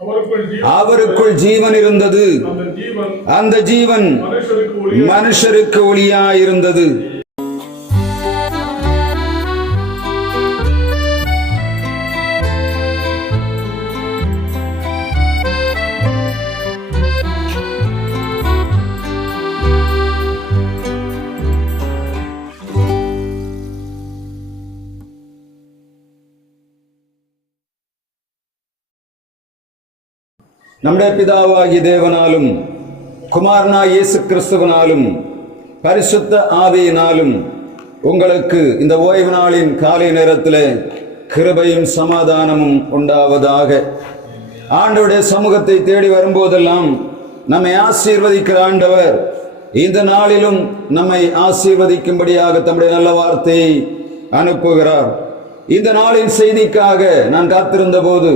அவருக்குள் ஜீவன் இருந்தது, அந்த ஜீவன் மனுஷருக்கு ஒளியாயிருந்தது. நம்முடைய பிதாவாகிய தேவனாலும் குமாரனாகிய இயேசு கிறிஸ்துவினாலும் பரிசுத்த ஆவியினாலும் உங்களுக்கு இந்த ஓய்வு நாளின் காலை நேரத்தில் கிருபையும் சமாதானமும் உண்டாவதாக. ஆண்டவருடைய சமூகத்தை தேடி வரும்போதெல்லாம் நம்மை ஆசீர்வதிக்கிற ஆண்டவர் இந்த நாளிலும் நம்மை ஆசீர்வதிக்கும்படியாக தம்முடைய நல்ல வார்த்தையை அனுப்புகிறார். இந்த நாளின் செய்திக்காக நான் காத்திருந்த போது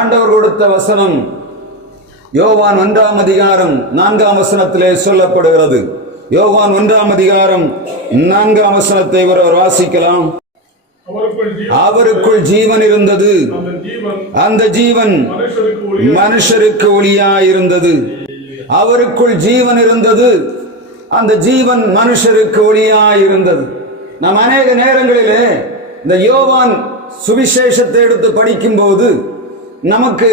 ஆண்டவர் கொடுத்த வசனம் யோவான் 1ஆம் அதிகாரம் 4ஆம் வசனத்திலே சொல்லப்படுகிறது. யோவான் 1ஆம் அதிகாரம் 4ஆம் வசனத்தை ஒருவர் வாசிக்கலாம். அவருக்குள் ஜீவன் இருந்தது, அந்த ஜீவன் மனுஷருக்கு ஒளியாயிருந்தது. அவருக்குள் ஜீவன் இருந்தது, அந்த ஜீவன் மனுஷருக்கு ஒளியாயிருந்தது. நாம் அநேக நேரங்களிலே இந்த யோவான் சுவிசேஷத்தை எடுத்து படிக்கும் போது நமக்கு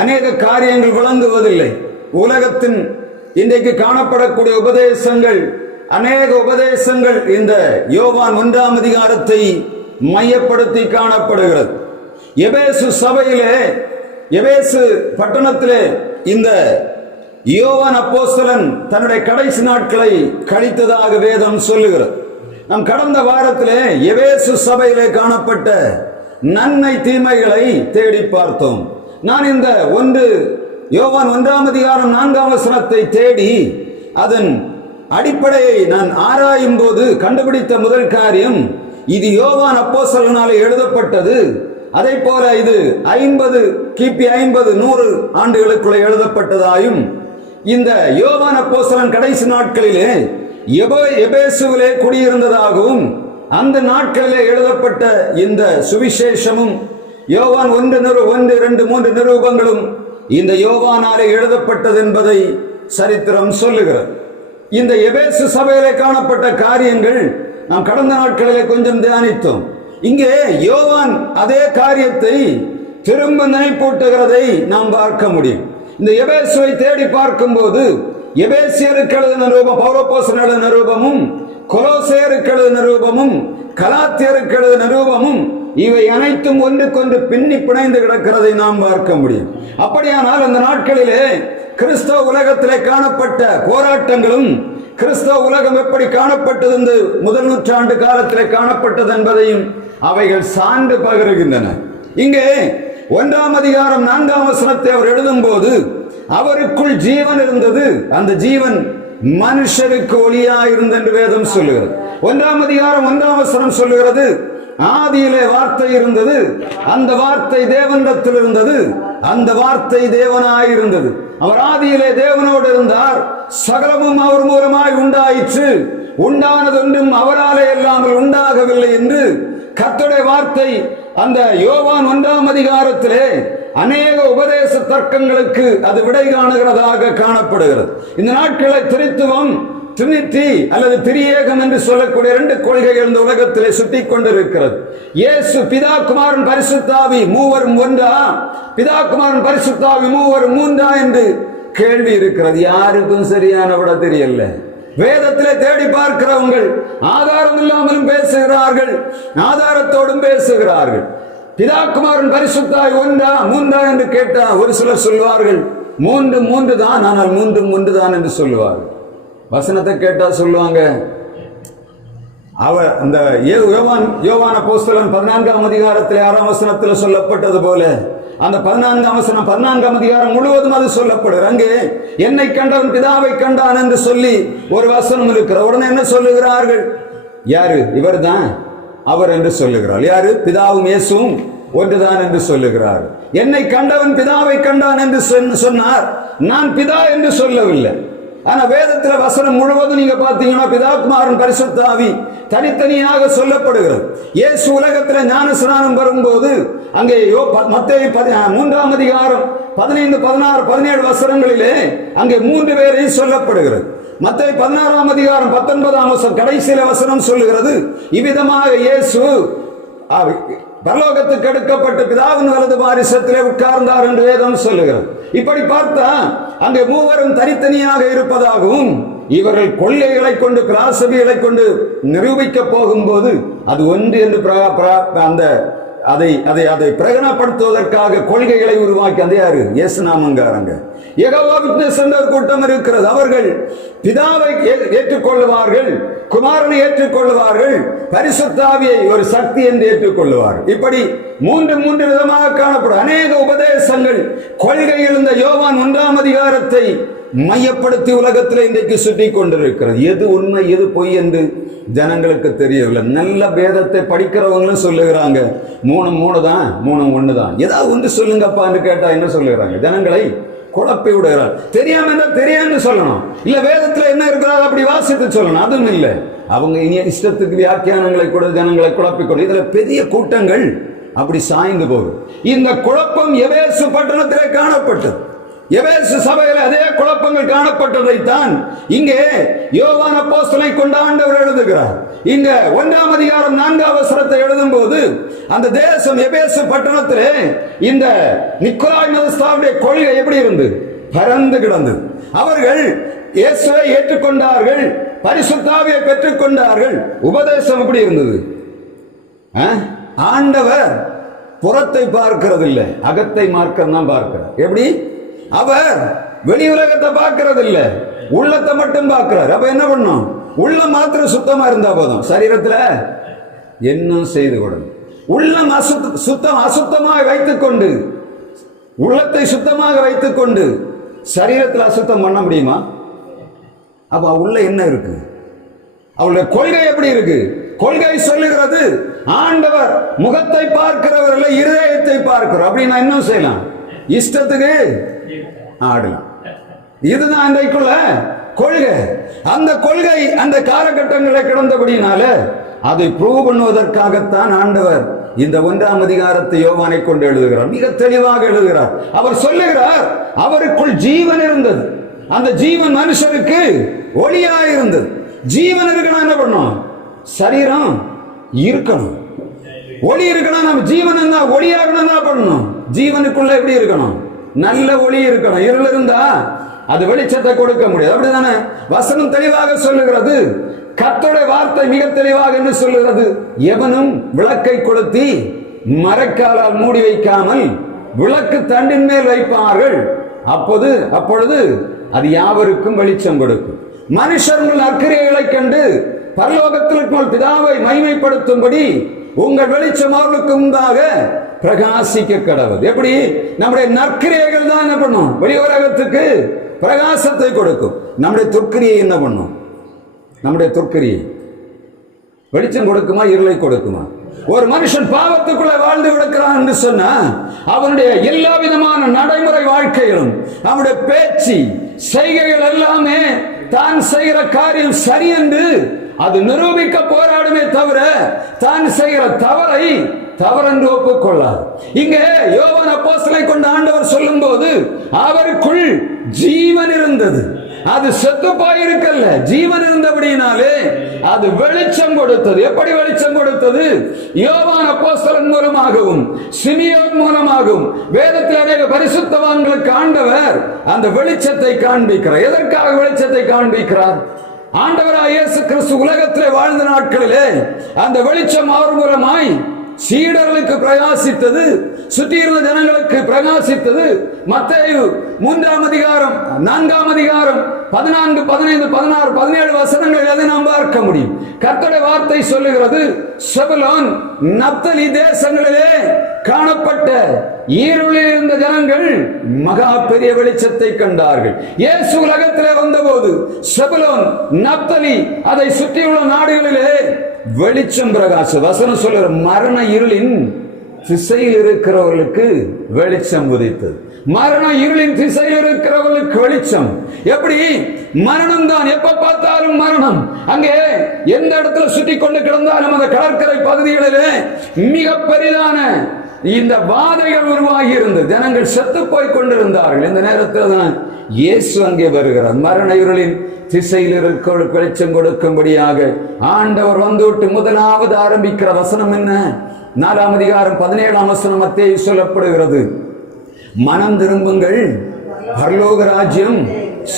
அநேக காரியங்கள் விளங்குவதில்லை. உலகத்தின் இன்றைக்கு காணப்படக்கூடிய உபதேசங்கள், அநேக உபதேசங்கள் இந்த யோவான் 1ஆம் அதிகாரத்தை மையப்படுத்தி காணப்படுகிறது. எபேசு சபையிலே, எபேசு பட்டணத்திலே இந்த யோவான் அப்போஸ்தலன் தன்னுடைய கடைசி நாட்களை கழித்ததாக வேதம் சொல்லுகிறது. நாம் கடந்த வாரத்திலே எபேசு சபையிலே காணப்பட்ட நன்மை தீமைகளை தேடி பார்த்தோம். நான் இந்த யோவான் 1ஆம் அதிகாரம் 4ஆம் வசனத்தை தேடி அதன் அடிப்படையை நான் ஆராயும் போது கண்டுபிடித்த முதல் காரியம், இது யோவான் அப்போஸ்தலனாலே எழுதப்பட்டது. அதே போல இது கிபி 50-100 ஆண்டுகளுக்குள்ள எழுதப்பட்டதாயும், இந்த யோவான் அப்போஸ்தலன் கடைசி நாட்களிலே எபேசுவிலே குடியிருந்ததாகவும், அந்த நாட்களிலே எழுதப்பட்ட இந்த சுவிசேஷமும் யோவான் 1, 2, 3 நிரூபங்களும் இந்த யோவானாலே எழுதப்பட்டது என்பதை சரித்திரம் சொல்லுகிறது. இந்த எபேசு சபையிலே காணப்பட்ட காரியங்கள் நாம் கடந்த நாட்களிலே கொஞ்சம் தியானித்தோம். இங்கே யோவான் அதே காரியத்தை திரும்ப நினைப்பூட்டுகிறதை நாம் பார்க்க முடியும். இந்த எபேசுவை தேடி பார்க்கும் போது எபேசியருக்கு எழுதின நிரூபம், பவுலப்போஸ்தலன் எழுதின நிரூபமும், கொலோசேயருக்கு எழுதின நிரூபமும், கலாத்தியருக்கு எழுதின நிரூபமும், இவை அனைத்தும் ஒன்றுக்கொன்று பின்னி பிணைந்து கிடக்கிறதை நாம் பார்க்க முடியும். அப்படியானால் அந்த நாட்களிலே கிறிஸ்தவ உலகத்திலே காணப்பட்ட போராட்டங்களும், கிறிஸ்தவ உலகம் எப்படி காணப்பட்டது, இந்த முதல் நூற்றாண்டு காலத்திலே காணப்பட்டது என்பதையும் அவைகள் சான்று பகருகின்றன. இங்கே 1ஆம் அதிகாரம் 4ஆம் வசனத்தை அவர் எழுதும் போது, அவருக்குள் ஜீவன் இருந்தது, அந்த ஜீவன் மனுஷருக்கு ஒளியாயிருந்தது என்று வேதம் சொல்லுகிறது. 1ஆம் அதிகாரம் 1ஆம் வசனம் சொல்லுகிறது, ஆதியிலே வார்த்தை இருந்தது, அந்த வார்த்தை தேவனிடத்தில் இருந்தது, அந்த வார்த்தை தேவனாயிருந்தது. அவர் ஆதியிலே தேவனோடு இருந்தார், சகலமும் அவர் மூலமாய் உண்டாயிற்று, உண்டானதொன்றும் அவராலே இல்லாமல் உண்டாகவில்லை என்று கர்த்தருடைய வார்த்தை அந்த யோவான் 1ஆம் அதிகாரத்திலே அநேக உபதேச தர்க்கங்களுக்கு அது விடை காணுகிறதாக காணப்படுகிறது. இந்த நாட்களை திரித்துவம், ட்ரினிட்டி அல்லது திரியேகம் என்று சொல்லக்கூடிய 2 கொள்கைகள் இந்த உலகத்திலே சுற்றி கொண்டிருக்கிறது. இயேசு பிதா குமாரன் பரிசுத்தாவி மூவரும் ஒன்றா, பிதா குமாரன் பரிசுத்தாவி மூவரும் மூன்றா என்று கேள்வி இருக்கிறது. யாருக்கும் சரியான விட தெரியல. வேதத்திலே தேடி பார்க்கிறவங்கள் ஆதாரம் இல்லாமலும் பேசுகிறார்கள், ஆதாரத்தோடும் பேசுகிறார்கள். பிதா குமாரன் பரிசுத்தாவி ஒன்றா மூன்றா என்று கேட்டா ஒரு சிலர் சொல்வார்கள் 3 தான், ஆனால் 3 1 தான் என்று சொல்லுவார்கள். வசனத்தை கேட்டா சொல்லுவாங்க, அவர் அந்த யோவான் அப்போஸ்தலன் 14ஆம் அதிகாரத்தில் 6ஆம் வசனத்தில் சொல்லப்பட்டது போல அந்த 14ஆம் வசனம் 14ஆம் அதிகாரம் முழுவதும் அது சொல்லப்படுகிறது. அங்கே என்னை கண்டவன் பிதாவை கண்டான் என்று சொல்லி ஒரு வசனம் இருக்கிற உடனே என்ன சொல்லுகிறார்கள், யாரு இவர் தான் அவர் என்று சொல்லுகிறார். யாரு? பிதாவும் இயேசுவும் ஒன்றுதான் என்று சொல்லுகிறார். என்னை கண்டவன் பிதாவை கண்டான் என்று சொன்னார். நான் பிதா என்று சொல்லவில்லை. ஆனா வேதத்துல வசனம் முழுவதும் நீங்க பாத்தீங்கன்னா பிதா குமாரன் பரிசுத்த ஆவி தனித்தனியாக சொல்லப்படுகிறது. இயேசு உலகத்துல ஞானஸ்நானம் வரும்போது அங்கே மத்தேயு 3ஆம் அதிகாரம் 15, 16, 17 வசனங்களிலே அங்கே 3 பேரையும் சொல்லப்படுகிறது. மத்தேயு 16ஆம் அதிகாரம் 19ஆம் வசனம் கடைசியில வசனம் சொல்லுகிறது, இவ்விதமாக இயேசு பரலோகத்துக்கு எடுக்கப்பட்டு பிதாவின் வலது பாரிசத்திலே உட்கார்ந்தார் என்று வேதம் சொல்லுகிறது. இப்படி பார்த்தா அங்கே மூவரும் தனித்தனியாக இருப்பதாகவும் இவர்கள் கொள்கைகளை கொண்டு பிலாசபிகளை கொண்டு நிரூபிக்க போகும்போது அது ஒன்று என்று அந்த அதை பிரகடனப்படுத்துவதற்காக கொள்கைகளை உருவாக்கி அந்த யாரு இயேசுநாமங்காரங்க யெகோவா விட்னஸ் என்ற கூட்டம் இருக்கிறது. அவர்கள் பிதாவை ஏற்றுக்கொள்வார்கள், குமாரனை ஏற்றுக்கொள்வார்கள், பரிசுத்த ஆவியை ஒரு சக்தி என்று ஏற்றுக்கொள்வார்கள். இப்படி மூன்று விதமாக காணப்படும் அநேக உபதேசங்கள் கொள்கையில் இந்த யோவான் 1ஆம் அதிகாரத்தை மையப்படுத்தி உலகத்தில் இன்றைக்கு சுற்றி கொண்டிருக்கிறது. எது உண்மை எது பொய் என்று ஜனங்களுக்கு தெரியவில்லை. நல்ல வேதத்தை படிக்கிறவங்களும் சொல்லுகிறாங்க 3 தான் 3 1 தான், ஏதாவது ஒன்று சொல்லுங்கப்பா என்று கேட்டா என்ன சொல்லுகிறாங்க, ஜனங்களை குழப்பி விடுகிறார். தெரியாம என்ன தெரியான்னு சொல்லணும், இல்ல வேதத்துல என்ன இருக்கிறார் அப்படி வாசித்து சொல்லணும், அதுவும் இல்லை. அவங்க இனிய இஷ்டத்துக்கு வியாக்கியானங்களை கூட ஜனங்களை குழப்பிக்கொண்டு இதுல பெரிய கூட்டங்கள் அப்படி சாய்ந்து போகும். இந்த குழப்பம் எபேசு பட்டணத்திலே காணப்பட்டது. எபேசு சபையில் அதே குழப்பங்கள் காணப்பட்டதைத்தான் இங்கே யோவான் அப்போஸ்தலனை கொண்டு ஆண்டவர் எழுதுகிறார். இங்க 1ஆம் அதிகாரம் 4ஆம் வசனத்தை எழுதும் போது அந்த தேசம் எபேசு பட்டணத்திலே இந்த நிக்கோலாய் மதஸ்தாவுடைய கொள்கை எப்படி இருந்தது, பரந்து கிடந்தது. அவர்கள் இயேசுவை ஏற்றுக்கொண்டார்கள், பரிசுத்த ஆவியை பெற்றுக் கொண்டார்கள். உபதேசம் எப்படி இருந்தது, ஆண்டவர் புறத்தை பார்க்கிறது இல்லை, அகத்தை மார்க்கம் தான் பார்க்கிறார். எப்படி, அவர் வெளி உலகத்தை பார்க்கிறது இல்லை, உள்ளத்தை மட்டும் பார்க்கிறார். அப்ப என்ன பண்ணும், உள்ளம் மாத்திரம் சுத்தமா இருந்தா போதும், சரீரத்துல என்ன செய்து கொடுங்க. உள்ளம் அசுத்தமாக வைத்துக் கொண்டு, உள்ளத்தை சுத்தமாக வைத்துக் கொண்டு சரீரத்தில் அசுத்தம் பண்ண முடியுமா? அப்ப உள்ள என்ன இருக்கு, அவளுடைய கொள்கை எப்படி இருக்கு? கொள்கை சொல்லுகிறது ஆண்டவர் முகத்தை பார்க்கிறவர் இல்லை, இருதயத்தை பார்க்கிறோம். அப்படின்னா என்ன செய்யலாம், இஷ்டத்துக்கு ஆடலாம். இதுதான் அன்றைக்குள்ள கொள்கை. அந்த கொள்கை அந்த காலகட்டங்களை கிடந்தபடினால அதை ப்ரூவ் பண்ணுவதற்காகத்தான் ஆண்டவர் இந்த 1ஆம் அதிகாரத்தை யோவானை கொண்டு எழுதுகிறார். மிக தெளிவாக எழுதுகிறார். அவர் சொல்லுகிறார் அவருக்குள் ஜீவன் இருந்தது, அந்த ஜீவன் மனுஷருக்கு ஒளியா இருந்தது. ஜீவன் இருக்கணும், என்ன பண்ணணும், சரீரம் இருக்கணும், ஒளி இருக்கணும். நம்ம ஜீவன் என்ன ஒளியாகணும், என்ன பண்ணணும், ஜீவனுக்குள்ள எப்படி இருக்கணும், நல்ல ஒளி இருக்கணும். இருள் இருந்தா அது வெளிச்சத்தை கொடுக்க முடியாது. அப்படிதானே வசனம் தெளிவாக சொல்லுகிறது. கர்த்தருடைய வார்த்தை மிக தெளிவாக என்ன சொல்லுகிறது, எவனும் விளக்கை கொளுத்தி மரக்காலால் மூடி வைக்காமல் விளக்கு தண்டின் மேல் வைப்பார்கள், அப்பொழுது அது யாவருக்கும் வெளிச்சம் கொடுக்கும். மனுஷர்கள் நற்கிரியைகளை கண்டு பரலோகத்திற்குள் பிதாவை மகிமைப்படுத்தும்படி உங்கள் வெளிச்சம் அவர்களுக்கு முன்பாக பிரகாசிக்க கடவுள். எப்படி, நம்முடைய நற்கிரியைகள் தான் என்ன பண்ணும், வெளி உலகத்துக்கு பிரகாசத்தை கொடுக்கும். நம்முடைய துர்க்கிரியை என்ன பண்ணும், நம்முடைய துர்க்கிரியை வெளிச்சம் கொடுக்குமா, இருளை கொடுக்குமா? ஒரு மனுஷன் பாவத்துக்குள்ள வாழ்ந்து விடுக்கிறான் என்று சொன்னா அவனுடைய எல்லா விதமான நடைமுறை வாழ்க்கையிலும் அவனுடைய பேச்சு செய்கைகள் எல்லாமே தான் செய்கிற காரியம் சரி என்று அது நிரூபிக்க போராடுமே தவிர தான் செய்கிற தவறை தவறென்று ஒப்புக்கொள்ளார். இங்கே யோவான் அப்போஸ்தலனை கொண்டு ஆண்டவர் சொல்லும் போது அவருக்குள் ஜீவன் இருந்தது, அது செத்துப்பாய் இருக்கல்ல, ஜீவன் இருந்தபடியினாலே அது வெளிச்சம் கொடுத்தது. எப்படி வெளிச்சம் கொடுத்தது, யோவான் அப்போஸ்தலன் மூலமாகவும் சிமியோன் மூலமாகவும் வேதத்தில் அநேக பரிசுத்தவான்களுக்கு ஆண்டவர் அந்த வெளிச்சத்தை காண்பிக்கிறார். எதற்காக வெளிச்சத்தை காண்பிக்கிறார்? ஆண்டவராகிய இயேசு கிறிஸ்து உலகத்திலே வாழ்ந்த நாட்களிலே அந்த வெளிச்சம் அவர் மூலமாய் சீடர்களுக்கு பிரகாசித்தது, சுற்றியிருந்த ஜனங்களுக்கு பிரகாசித்தது. மத்தேயு 3ஆம் அதிகாரம் 4ஆம் அதிகாரம் 14, 15, 16, 17 வசனங்களில் அதை நாம் பார்க்க முடியும். கர்த்தருடைய வார்த்தை சொல்லுகிறது, செபுலோன் நப்தலி தேசங்களிலே காணப்பட்ட இருளில் இருந்த ஜனங்கள் மகா பெரிய வெளிச்சத்தை கண்டார்கள். இயேசு உலகத்திலே வந்தபோது செபுலோன் நப்தலி அதை சுற்றியுள்ள நாடுகளிலே வெளிச்சம் பிரகாச. வசனம் சொல்லுற மரண இருளின் திசையில் இருக்கிறவர்களுக்கு வெளிச்சம் உதித்தது. மரண இருளின் திசையில் இருக்கிறவர்களுக்கு வெளிச்சம். எப்படி மரணம் தான், எப்ப பார்த்தாலும் மரணம். அங்கே எந்த இடத்துல சுற்றி கொண்டு கிடந்தாலும் அந்த கடற்கரை பகுதிகளிலே மிக பெரிதான இந்த வாதைகள் உருவாகி இருந்தது. ஜனங்கள் செத்து போய் கொண்டிருந்தார்கள். இந்த நேரத்தில் தான் இயேசு அங்கே வருகிறார். மரண இருளின் திசையில் இருக்க வெளிச்சம் கொடுக்கும்படியாக ஆண்டவர் வந்துவிட்டு முதலாவது ஆரம்பிக்கிற வசனம் என்ன? 4ஆம் அதிகாரம் 17ஆம் வசனம் மத்தேயு சொல்லப்படுகிறது. மனம் திரும்புங்கள், பரலோக ராஜ்யம்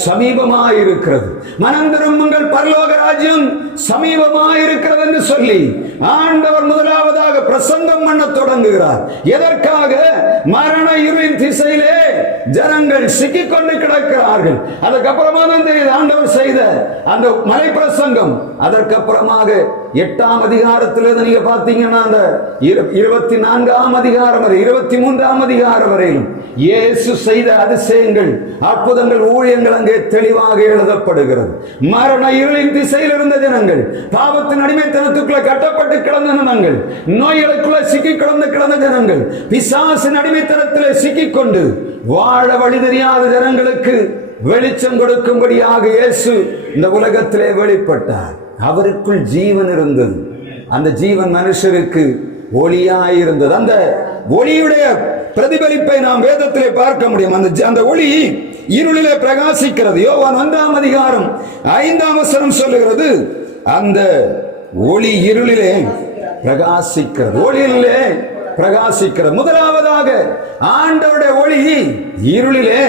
சமீபமாயிருக்கிறது. மனம் திரும்புங்கள், பரலோக ராஜ்யம் சமீபமாயிருக்கிறது என்று சொல்லி ஆண்டவர் முதலாவதாக பிரசங்கம் பண்ண தொடங்குகிறார். எதற்காக? மரண இருளின் திசையிலே ஜனங்கள் சிக்கிக்கொண்டு கிடக்கிறார்கள். அதுக்கப்புறமா தான் தெரியுது ஆண்டவர் செய்த அந்த மலை பிரசங்கம். அதற்கப்புறமாக 8ஆம் அதிகாரத்தில் நீங்க பார்த்தீங்கன்னா அந்த 24ஆம் அதிகாரம் வரை 23ஆம் அதிகாரம் வரையிலும் இயேசு செய்த அதிசயங்கள், அற்புதங்கள், ஊழியங்கள் அங்கே தெளிவாக எழுதப்படுகிறது. மரண இருளின் திசையில் இருந்த ஜனங்கள், பாவத்தின் அடிமைத்தனத்துக்குள்ள கட்டப்பட்டு கிடந்த ஜனங்கள், நோய்களுக்குள்ள சிக்கி கிடந்த ஜனங்கள், பிசாசின் அடிமைத்தனத்திலே சிக்கிக்கொண்டு வாழ வழி தெரியாத ஜனங்களுக்கு வெளிச்சம் கொடுக்கும்படியாக இயேசு இந்த உலகத்திலே வெளிப்பட்டார். அவருக்குள் ஜீவன் இருந்தது. அந்த ஜீவன் மனுஷருக்கு ஒளியாயிருந்தது. அந்த ஒளியுடைய பிரதிபலிப்பை நாம் வேதத்திலே பார்க்க முடியும். அந்த ஒளி இருளிலே பிரகாசிக்கிறது. யோவான் 1ஆம் அதிகாரம் 5ஆம் வசனம் சொல்லுகிறது, அந்த ஒளி இருளிலே பிரகாசிக்கிறது. ஒளியிலே பிரகாசிக்கிறது. முதலாவதாக ஆண்டவருடைய ஒளி இருளிலே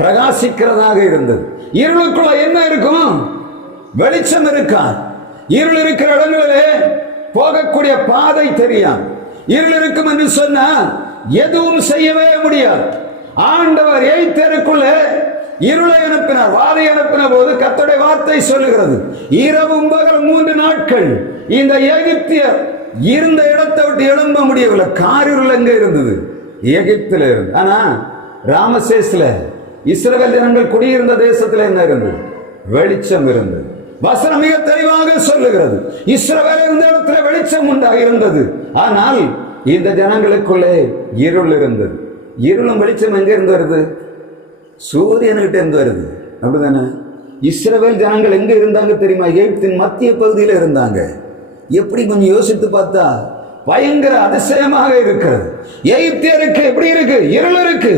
பிரகாசிக்கிறதாக இருந்தது. இருளுக்குள்ள என்ன இருக்கும்? வெளிச்சம் இருக்காது. இருள் இருக்கிற இடங்களிலே போகக்கூடிய பாதை தெரியாது. இருள் இருக்கும் என்று சொன்னா எதுவும் செய்யவே முடியாது. ஆண்டவர் எய்தேருக்குள்ளே இருளை அனுப்பினார், வாதை அனுப்பின போது கர்த்தருடைய வார்த்தை சொல்லுகிறது, இரவும் பகல் 3 நாட்கள் இந்த எகிப்தியர் இருந்த இடத்தை விட்டு எழும்ப முடியவில்லை. காரிருள் எங்க இருந்தது? எகிப்தில இருந்து. ஆனா ராமசேஸ்ல இஸ்ரவேல் ஜனங்கள் குடியிருந்த தேசத்தில் என்ன இருந்தது? வெளிச்சம் இருந்தது. வசனம் மிக தெளிவாக சொல்லுகிறது, இஸ்ரவேல் இருந்த இடத்துல வெளிச்சம் உண்டாக இருந்தது. ஆனால் இந்த ஜனங்களுக்குள்ளே இருள் இருந்தது. இருளும் வெளிச்சம் எங்க இருந்து வருது? சூரியன்கிட்ட இருந்து வருது. அப்படிதானே? இஸ்ரவேல் ஜனங்கள் எங்க இருந்தாங்க தெரியுமா? எகிப்தின் மத்திய பகுதியில் இருந்தாங்க. எப்படி கொஞ்சம் யோசித்து பார்த்தா பயங்கர அதிசயமாக இருக்கிறது. எகிப்தியருக்கு எப்படி இருக்கு? இருள் இருக்கு.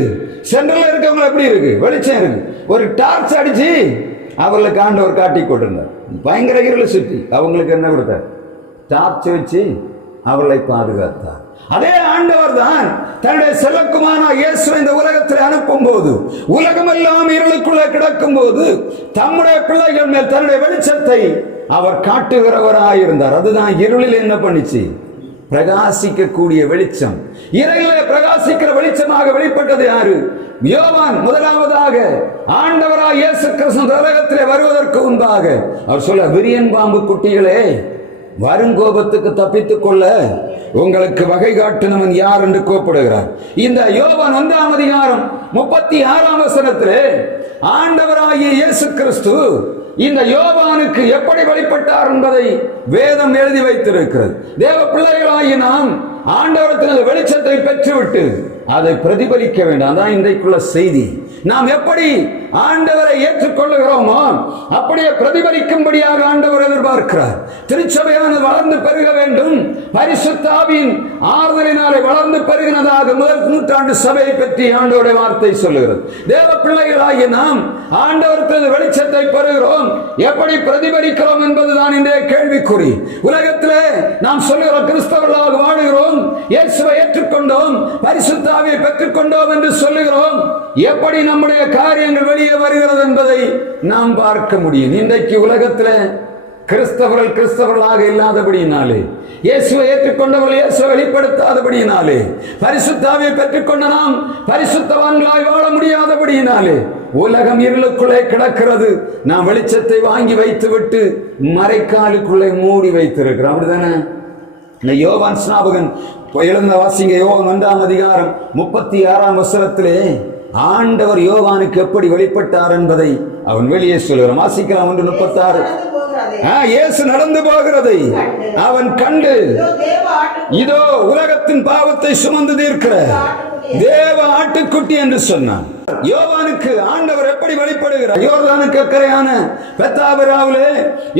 சென்ட்ரல் இருக்கவங்க எப்படி இருக்கு? வெளிச்சம் இருக்கு. ஒரு டார்ச் அடிச்சு அவர்களுக்கு ஆண்டவர் காட்டி கொண்டிருந்தார். பயங்கர இருள் சுற்றி அவங்களுக்கு என்ன கொடுத்தார்? டார்ச் வச்சு அவர்களை பாதுகாத்தார். அதே ஆண்டவர் தான் தன்னுடைய செல்லக்குமாரனான இயேசுவை இந்த உலகத்தில் அனுப்பும் போது, உலகமெல்லாம் இருளுக்குள்ள கிடக்கும் போது தம்முடைய பிள்ளைகள் மேல் தன்னுடைய வெளிச்சத்தை அவர் காட்டுகிறவராயிருந்தார். அதுதான் இருளில் என்ன பண்ணிச்சு? பிரகாசிக்கக்கூடிய வெளிச்சம். இறையிலே பிரகாசிக்கிற வெளிச்சமாக வெளிப்பட்டது யாரு? யோவான் முதலாவதாக ஆண்டவராக இயேசு கிறிஸ்து உலகத்திலே வருவதற்கு முன்பாக அவர் சொல்ல, விரியன் பாம்பு குட்டிகளே, வருங்கோபத்துக்கு தப்பித்துக் கொள்ள உங்களுக்கு வகை காட்டினவன் யார் என்று கூப்பிடுகிறார். இந்த யோவான் 1ஆம் அதிகாரம் 36ஆம் வசனத்திலே ஆண்டவராகிய இயேசு கிறிஸ்து இந்த யோவானுக்கு எப்படி வெளிப்பட்டார் என்பதை வேதம் எழுதி வைத்திருக்கிறது. தேவ பிள்ளைகளாகி நாம் ஆண்டவரத்தின் வெளிச்சத்தை பெற்றுவிட்டு அதை பிரதிபலிக்க வேண்டும். அதான் இன்றைக்குள்ள செய்தி. நாம் எப்படி ஆண்டவரை ஏற்றுக்கொள்ளுகிறோமோ அப்படியே பிரதிபலிக்கும்படியாக ஆண்டவர் எதிர்பார்க்கிறார். திருச்சபையானது வளர்ந்து பெருக வேண்டும். பரிசுத்த ஆவியின் ஆறுதலினாலே வளர்ந்து பெருகினதாக முதல் நூற்றாண்டு சபையை பற்றி ஆண்டவருடைய வார்த்தை சொல்லுகிறது. தேவ பிள்ளைகளாகிய நாம் ஆண்டவரத்தின் வெளிச்சத்தை பெறுகிறோம், எப்படி பிரதிபலிக்கிறோம் என்பதுதான் இன்றைய கேள்விக்குறி. உலகத்திலே நாம் சொல்லுகிறோம், கிறிஸ்தவர்களாக வாழுகிறோம், இயேசுவை ஏற்றுக்கொண்டோம், பரிசுத்த ஆவியை பெற்றுக்கொண்டோம் என்று சொல்லுகிறோம். எப்படி நம்முடைய காரியங்கள் வெளியே வருகிறது என்பதை நாம் பார்க்க முடியும். இன்றைக்கு உலகத்தில் கிறிஸ்தவர்கள் கிறிஸ்தவர்களாக இல்லாதபடியினாலே, இயேசுவை ஏற்றுக்கொண்டவர்கள் இயேசுவை வெளிப்படுத்தாதபடியினாலே, பரிசுத்த ஆவியை பெற்றுக்கொண்ட நாம் பரிசுத்தவான்களாய் வாழ முடியாதபடியினாலே உலகம் இருளுக்குள்ளே கிடக்கிறது. நாம் வெளிச்சத்தை வாங்கி வைத்துவிட்டு மறைக்காலுக்குள்ளே மூடி வைத்திருக்கிறோம். அப்படிதானே? இந்த யோவான் ஸ்நாபகன் எழுந்த வாசிங்க, யோவான் 1ஆம் அதிகாரம் 36ஆம் வசனத்திலே ஆண்டவர் யோவானுக்கு எப்படி வெளிப்பட்டார் என்பதை அவன் வெளியே சொல்கிறான். வாசிக்கலாம் 1:36. இயேசு நடந்து போகிறதை அவன் கண்டு, இதோ உலகத்தின் பாவத்தை சுமந்து தீர்க்கிற தேவ ஆட்டுக்குட்டி என்று சொன்னார். யோவானுக்கு ஆண்டவர் எப்படி வெளிப்படுகிறார்? யோர்தானுக்கு அக்கறையான பெத்தாபிராவிலே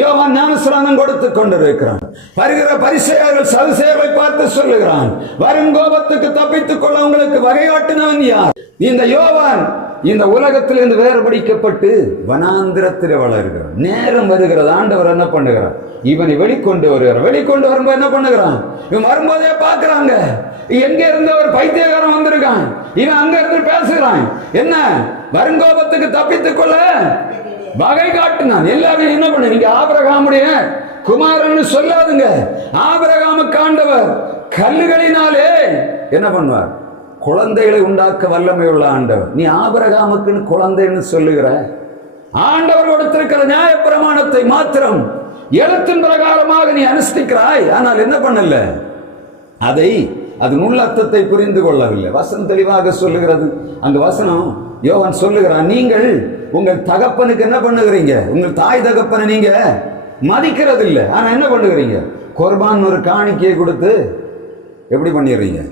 யோவான் ஞானஸ்நானம் கொடுத்துக் கொண்டிருக்கிறான். வருகிற பரிசேயர்கள் சதுசேயர்களை பார்த்து சொல்லுகிறான், வரும் கோபத்துக்கு தப்பித்துக் கொள்ள உங்களுக்கு வகைகாட்டினவன் யார்? இந்த யோவான் இந்த உலகத்திலிருந்து வேறுபடிக்கப்பட்டு வனாந்திரத்தில் வளர்கிறான். நேரம் வருகிறது, ஆண்டவர் என்ன பண்ணுகிறார்? இவனை வெளிக்கொண்டு வருகிறார். வெளிக்கொண்டு வரும்போது என்ன பண்ணுகிறான்? இவன் வரும்போதே பார்க்கிறாங்க, எங்க இருந்து ஒரு பைத்தியக்காரன் வந்திருக்கான், இவன் அங்க இருந்து பேசுகிறான். என்ன? வருங்கோபத்துக்கு தப்பித்துக் கொள்ள வகை காட்டினான். எல்லாரும் என்ன பண்ண, நீங்க ஆபிரகாமுடைய குமாரன்னு சொல்லாதுங்க. ஆபிரகாமுக்கு ஆண்டவர் கல்லுகளினாலே என்ன பண்ணுவார்? குழந்தைகளை உண்டாக்க வல்லமை உள்ள ஆண்டவர். நீ ஆபிரகாமுக்குன்னு குழந்தைன்னு சொல்லுகிற, ஆண்டவர் கொடுத்திருக்கிற நியாய பிரமாணத்தை மாத்திரம் எழுத்தின் பிரகாரமாக நீ அனுஷ்டிக்கிறாய். ஆனால் என்ன பண்ணல? அதை அதன் உள்ளர்த்தத்தை புரிந்து கொள்ளவில்லை. வசனம் தெளிவாக சொல்லுகிறது. அங்க வசனம் யோவான் சொல்லுகிறான், நீங்கள் உங்கள் தகப்பனுக்கு என்ன பண்ணுகிறீங்க? உங்கள் தாய் தகப்பனை நீங்க மதிக்கிறது இல்லை. ஆனா என்ன பண்ணுகிறீங்க? குர்பான் ஒரு காணிக்கையை கொடுத்து எப்படி பண்ணிடுறீங்க?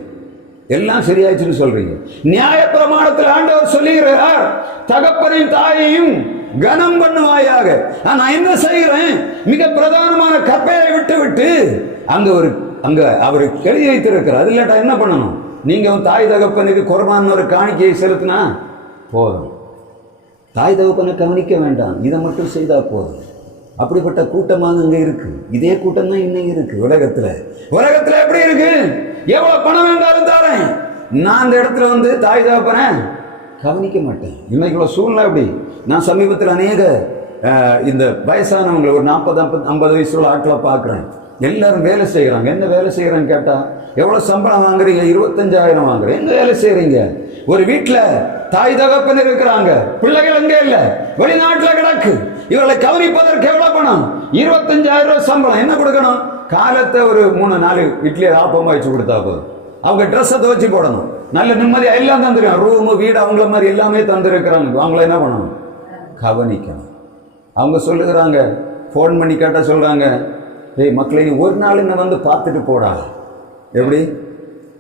எல்லாம் சரியாச்சுன்னு சொல்றீங்க. நியாய பிரமாணத்தில் ஆண்டவர் சொல்லுகிறார், தகப்பனையும் தாயையும் கனம் பண்ணுவாயாக. நான் என்ன செய்கிறேன்? மிக பிரதானமான கப்பையை விட்டு அங்க அவர் எழுதி வைத்திருக்கிறார். அது இல்லாட்டா என்ன பண்ணணும்? நீங்க தாய் தகப்பனுக்கு குர்பான் ஒரு காணிக்கையை செலுத்தினா போதும். தாய் தகப்பனை கவனிக்க வேண்டாம், இதை மட்டும் செய்தா போதும். அப்படிப்பட்ட கூட்டமாக இங்க இருக்கு. இதே கூட்டம் தான் இன்னைக்கு இருக்கு உலகத்துல. உலகத்துல எப்படி இருக்கு? எவ்வளவு பணம் வேண்டாலும் தாரேன், நான் அந்த இடத்துல தாய் தகப்பனை கவனிக்க மாட்டேன். இன்னைக்குள்ள சூழ்நிலை அப்படி. நான் சமீபத்தில் அநேக இந்த வயசானவங்களை ஒரு 40-50 வயசுல ஆட்களை பார்க்குறேன். எல்லாரும் வேலை செய்கிறாங்க. என்ன வேலை செய்கிறான்னு கேட்டால், எவ்வளோ சம்பளம் வாங்குறீங்க? 25,000 வாங்குறேன். எங்க வேலை செய்கிறீங்க? ஒரு வீட்டில் தாய் தகப்பன் இருக்கிறாங்க, பிள்ளைகள் எங்கே இல்லை, வெளிநாட்டில் கிடக்கு. இவர்களை கவனிப்பதற்கு எவ்வளோ பணம்? 25,000 ரூபாய் சம்பளம். என்ன கொடுக்கணும்? காலத்தை ஒரு 3-4 இட்லியை ஆப்பமாக வச்சு கொடுத்தா போதும். அவங்க ட்ரெஸ்ஸை துவச்சி போடணும். நல்ல நிம்மதியாக எல்லாம் தந்துருக்காங்க. ரூமு வீடு அவங்கள மாதிரி எல்லாமே தந்துருக்கிறாங்க. அவங்கள என்ன பண்ணணும்? கவனிக்கணும். அவங்க சொல்லுகிறாங்க, ஃபோன் பண்ணி கேட்டால் சொல்கிறாங்க, ஏய் மக்களை நீ ஒரு நாள் இங்கே பார்த்துட்டு போடா. எப்படி?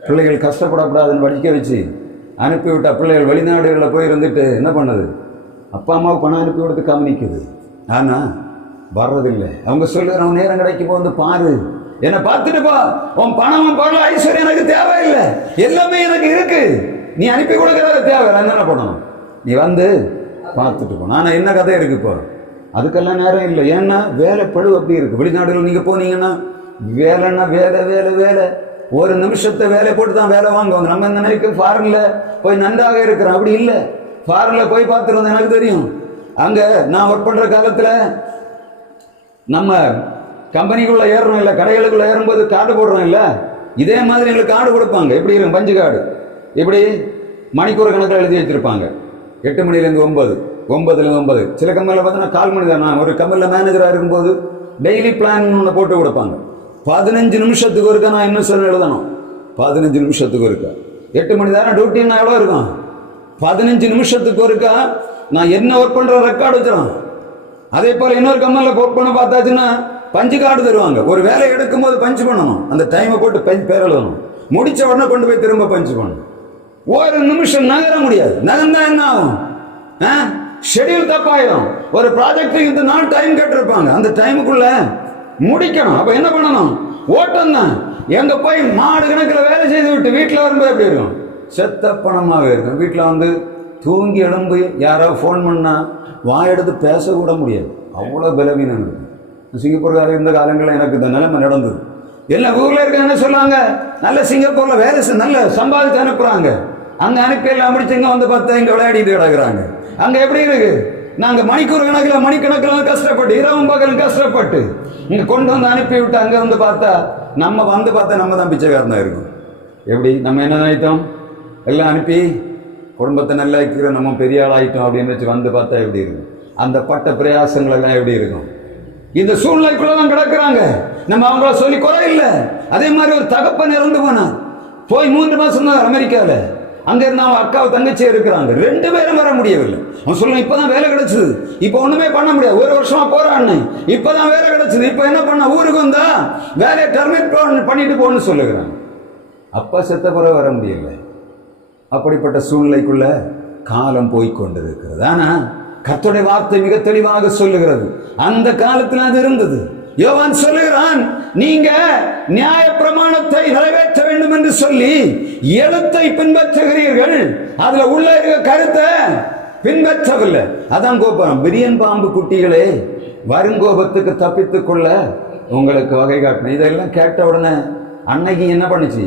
பிள்ளைகள் கஷ்டப்படக்கூடாதுன்னு படிக்க வச்சு அனுப்பிவிட்டா பிள்ளைகள் வெளிநாடுகளில் போய் இருந்துட்டு என்ன பண்ணுது? அப்பா அம்மாவுக்கு பணம் அனுப்பி கொடுத்து கவனிக்குது. ஆனால் வர்றதில்லை. அவங்க சொல்லுகிறவங்க நேரம் கிடைக்கும் போது பாரு, என்னை பார்த்துட்டு போ, உன் பணம் பொருள் ஐஸ்வர்யம் எனக்கு தேவையில்லை, எல்லாமே எனக்கு இருக்கு, நீ அனுப்பி கொடுக்கறத தேவை. என்ன பண்ணணும்? நீ பார்த்துட்டு போன. ஆனால் என்ன கதை இருக்கு இப்போ? அதுக்கெல்லாம் நேரம் இல்லை. ஏன்னா வேலை பழு அப்படி இருக்கு. வெளிநாடுகள் நீங்க போனீங்கன்னா வேலைன்னா வேலை வேலை வேலை. ஒரு நிமிஷத்தை வேலை போட்டு தான் வேலை வாங்குவாங்க. நம்ம இந்த நிலைக்கு ஃபாரின்ல போய் நன்றாக இருக்கிறோம். அப்படி இல்லை. ஃபாரின்ல போய் பார்த்துருந்தேன், எனக்கு தெரியும். அங்க நான் ஒர்க் பண்ற காலத்துல நம்ம கம்பெனிக்குள்ள ஏறணும் இல்லை, கடைகளுக்குள்ள ஏறும்போது கார்டு போடுறோம் இல்லை, இதே மாதிரி எங்களுக்கு கார்டு கொடுப்பாங்க. எப்படி இருக்கும்? பஞ்சு கார்டு. இப்படி மணிக்கூர் கணக்கில் எழுதி வச்சிருப்பாங்க. 8 மணிலேருந்து 9, 9லேருந்து 9. சில கம்பெனியில் பார்த்தீங்கன்னா 4 மணி தான். நான் ஒரு கம்பெனியில் மேனேஜராக இருக்கும்போது டெய்லி பிளான் ஒன்று போட்டு கொடுப்பாங்க. 15 நிமிஷத்துக்கு ஒருக்கா நான் என்ன சொல்ல எழுதணும். 15 நிமிஷத்துக்கு ஒருக்கா. 8 மணி நேரம் டியூட்டின்னா எவ்வளோ இருக்கும்? 15 நிமிஷத்துக்கு ஒருக்கா நான் என்ன ஒர்க் பண்ணுற ரெக்கார்டு வச்சிடும். அதே போல் இன்னொரு கம்பெனியில் ஒர்க் பண்ண பார்த்தாச்சுன்னா பஞ்சு கார்டு தருவாங்க. ஒரு வேலையை எடுக்கும் போது பஞ்சு பண்ணணும். அந்த டைமை போட்டு பேர் எழுதணும். முடிச்ச உடனே கொண்டு போய் திரும்ப பஞ்சு பண்ணணும். ஒரு நிமிஷம் நகர முடியாது. நகர்ந்தா என்ன ஆகும்? ஷெடியூல் தப்பாயிடும். ஒரு ப்ராஜெக்ட் இந்த நாள் டைம் கேட்டிருப்பாங்க, அந்த டைமுக்குள்ள முடிக்கணும். அப்ப என்ன பண்ணணும்? ஓட்டம் தான். எங்க போய் மாடு கணக்கில் வேலை செய்து விட்டு வீட்டில் வரும்போது எப்படி இருக்கும்? செத்த பணமாகவே இருக்கும். வீட்டில் தூங்கி எழும்பு யாரோ ஃபோன் பண்ணா வாயெடுத்து பேசக்கூட முடியாது. அவ்வளோ பலவீனம் இருக்கும். சிங்கப்பூர்கார இருந்த காலங்களில் எனக்கு இந்த நிலைமை நடந்தது. எல்லா ஊர்ல இருக்க என்ன சொல்லுவாங்க, நல்ல சிங்கப்பூர்ல வேலை நல்ல சம்பாதிச்சு அனுப்புறாங்க. அங்க அனுப்பி எல்லாம் முடிச்சு இங்க பார்த்தா இங்க விளையாடிட்டு கிடக்குறாங்க. அங்க எப்படி இருக்கு? நாங்க மணிக்கூர் கணக்கில் மணிக்கணக்கில் கஷ்டப்பட்டு இரவும் பகலும் கஷ்டப்பட்டு இங்க கொண்டு அனுப்பி விட்டு அங்க பார்த்தா நம்ம பார்த்தா நம்ம தான் பிச்சைக்காரனா இருக்கும். எப்படி? நம்ம என்ன நினைத்தோம்? எல்லாம் அனுப்பி குடும்பத்தை நல்லா இருக்கிற நம்ம பெரிய ஆள் ஆயிட்டோம் அப்படின்னு வச்சு பார்த்தா எப்படி இருக்கும்? அந்த பட்ட பிரயாசங்கள் எல்லாம் எப்படி இருக்கும்? இந்த சூழ்நிலைக்குள்ளதான் கிடக்குறாங்க. நம்ம அவங்கள சொல்லி குறை இல்லை. அதே மாதிரி ஒரு தகப்பன் இறந்து போனான். போய் 3 மாசம் தான் அமெரிக்காவில். அங்க இருந்து அவன் அக்காவை தங்கச்சி இருக்கிறாங்க. 2 பேரும் வர முடியவில்லை. அவன் சொல்லுவான், இப்பதான் வேலை கிடைச்சது, இப்ப ஒண்ணுமே பண்ண முடியாது, 1 வருஷமா போறான்னு, இப்பதான் வேலை கிடைச்சது, இப்ப என்ன பண்ண, ஊருக்கு வந்தா வேலையை டெர்மினேட் பண்ணிட்டு போன்னு சொல்லுகிறான். அப்பா செத்த பிறகு வர முடியல. அப்படிப்பட்ட சூழ்நிலைக்குள்ள காலம் போய்கொண்டிருக்கிறது. ஆனா கர்த்தருடைய வார்த்தை மிக தெளிவாக சொல்லுகிறது, அந்த காலத்தில் அது இருந்தது. யோவான் சொல்லுகிறான், நீங்க நியாய பிரமாணத்தை நிறைவேற்ற வேண்டும் என்று சொல்லி எழுத்தை பின்பற்றுகிறீர்கள், அதுல உள்ள இருக்க கருத்தை பின்பற்றவில்லை. அதான் கோபம். பிரியன் பாம்பு குட்டிகளே, வருங்கோபத்துக்கு தப்பித்துக் கொள்ள உங்களுக்கு வகை காட்டணும். இதெல்லாம் கேட்ட உடனே அன்னைக்கு என்ன பண்ணுச்சு?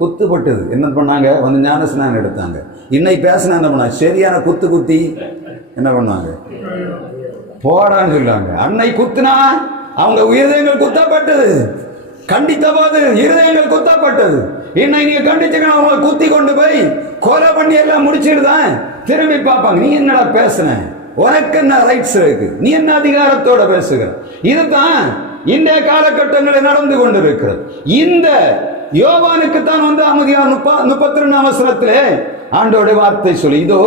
குத்துப்பட்டது. என்ன பண்ணாங்க? வந்து ஞானஸ்நானம் எடுத்தாங்க. இன்னைக்கு பேசினா என்ன பண்ணாங்க? சரியான குத்தி என்ன பண்ணாங்க? போடான்னு சொல்லுவாங்க. அன்னை குத்துனா அவங்க இருதயங்கள் குத்தப்பட்டது, கண்டித்த போது இருதயங்கள் குத்தப்பட்டது. இன்னைக்கு நீங்க கண்டிச்சுக்கணும், அவங்களை குத்தி கொண்டு போய் கொலை பண்ணி எல்லாம் முடிச்சிடுதான் திரும்பி பார்ப்பாங்க. நீ என்னடா பேசுன? உனக்கு என்ன ரைட்ஸ் இருக்கு? நீ என்ன அதிகாரத்தோட பேசுகிற? இதுதான் இன்றைய காலகட்டங்களில் நடந்து கொண்டிருக்கிறது. இந்த யோவானுக்கு தான் வந்து அமைதியான 32 வசனத்திலே ஆண்டவருடைய வார்த்தை சொல்லி, இதோ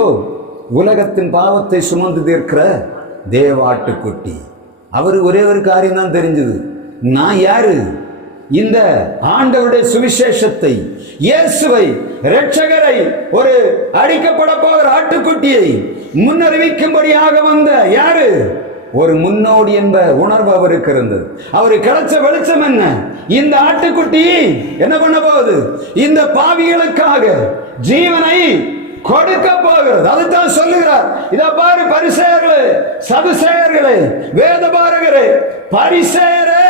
உலகத்தின் பாவத்தை சுமந்து தீர்க்கிற தேவாட்டுக்குட்டி. அவர் ஒரே ஒரு காரியம் தான் தெரிஞ்சது, நான் யாரு? இந்த ஆண்டவருடைய சுவிசேஷத்தை, இயேசுவை, இரட்சகரை, ஒரு அடிக்கப்பட போகிற ஆட்டுக்குட்டியை முன்னறிவிக்கும்படியாக வந்த யாரு? ஒரு முன்னோடி என்ற உணர்வு அவருக்கு இருந்தது. அவருக்கு கிடைச்ச வெளிச்சம் என்ன? இந்த ஆட்டுக்குட்டி என்ன பண்ண போகுது? இந்த பாவிகளுக்காக ஜீவனை கொடுக்க போகிறது. அதுதான் சொல்லுகிறார். இத பாரு பரிசேயர்களே, சதுசேயர்களே, வேத பாரகரே, பரிசேயரே,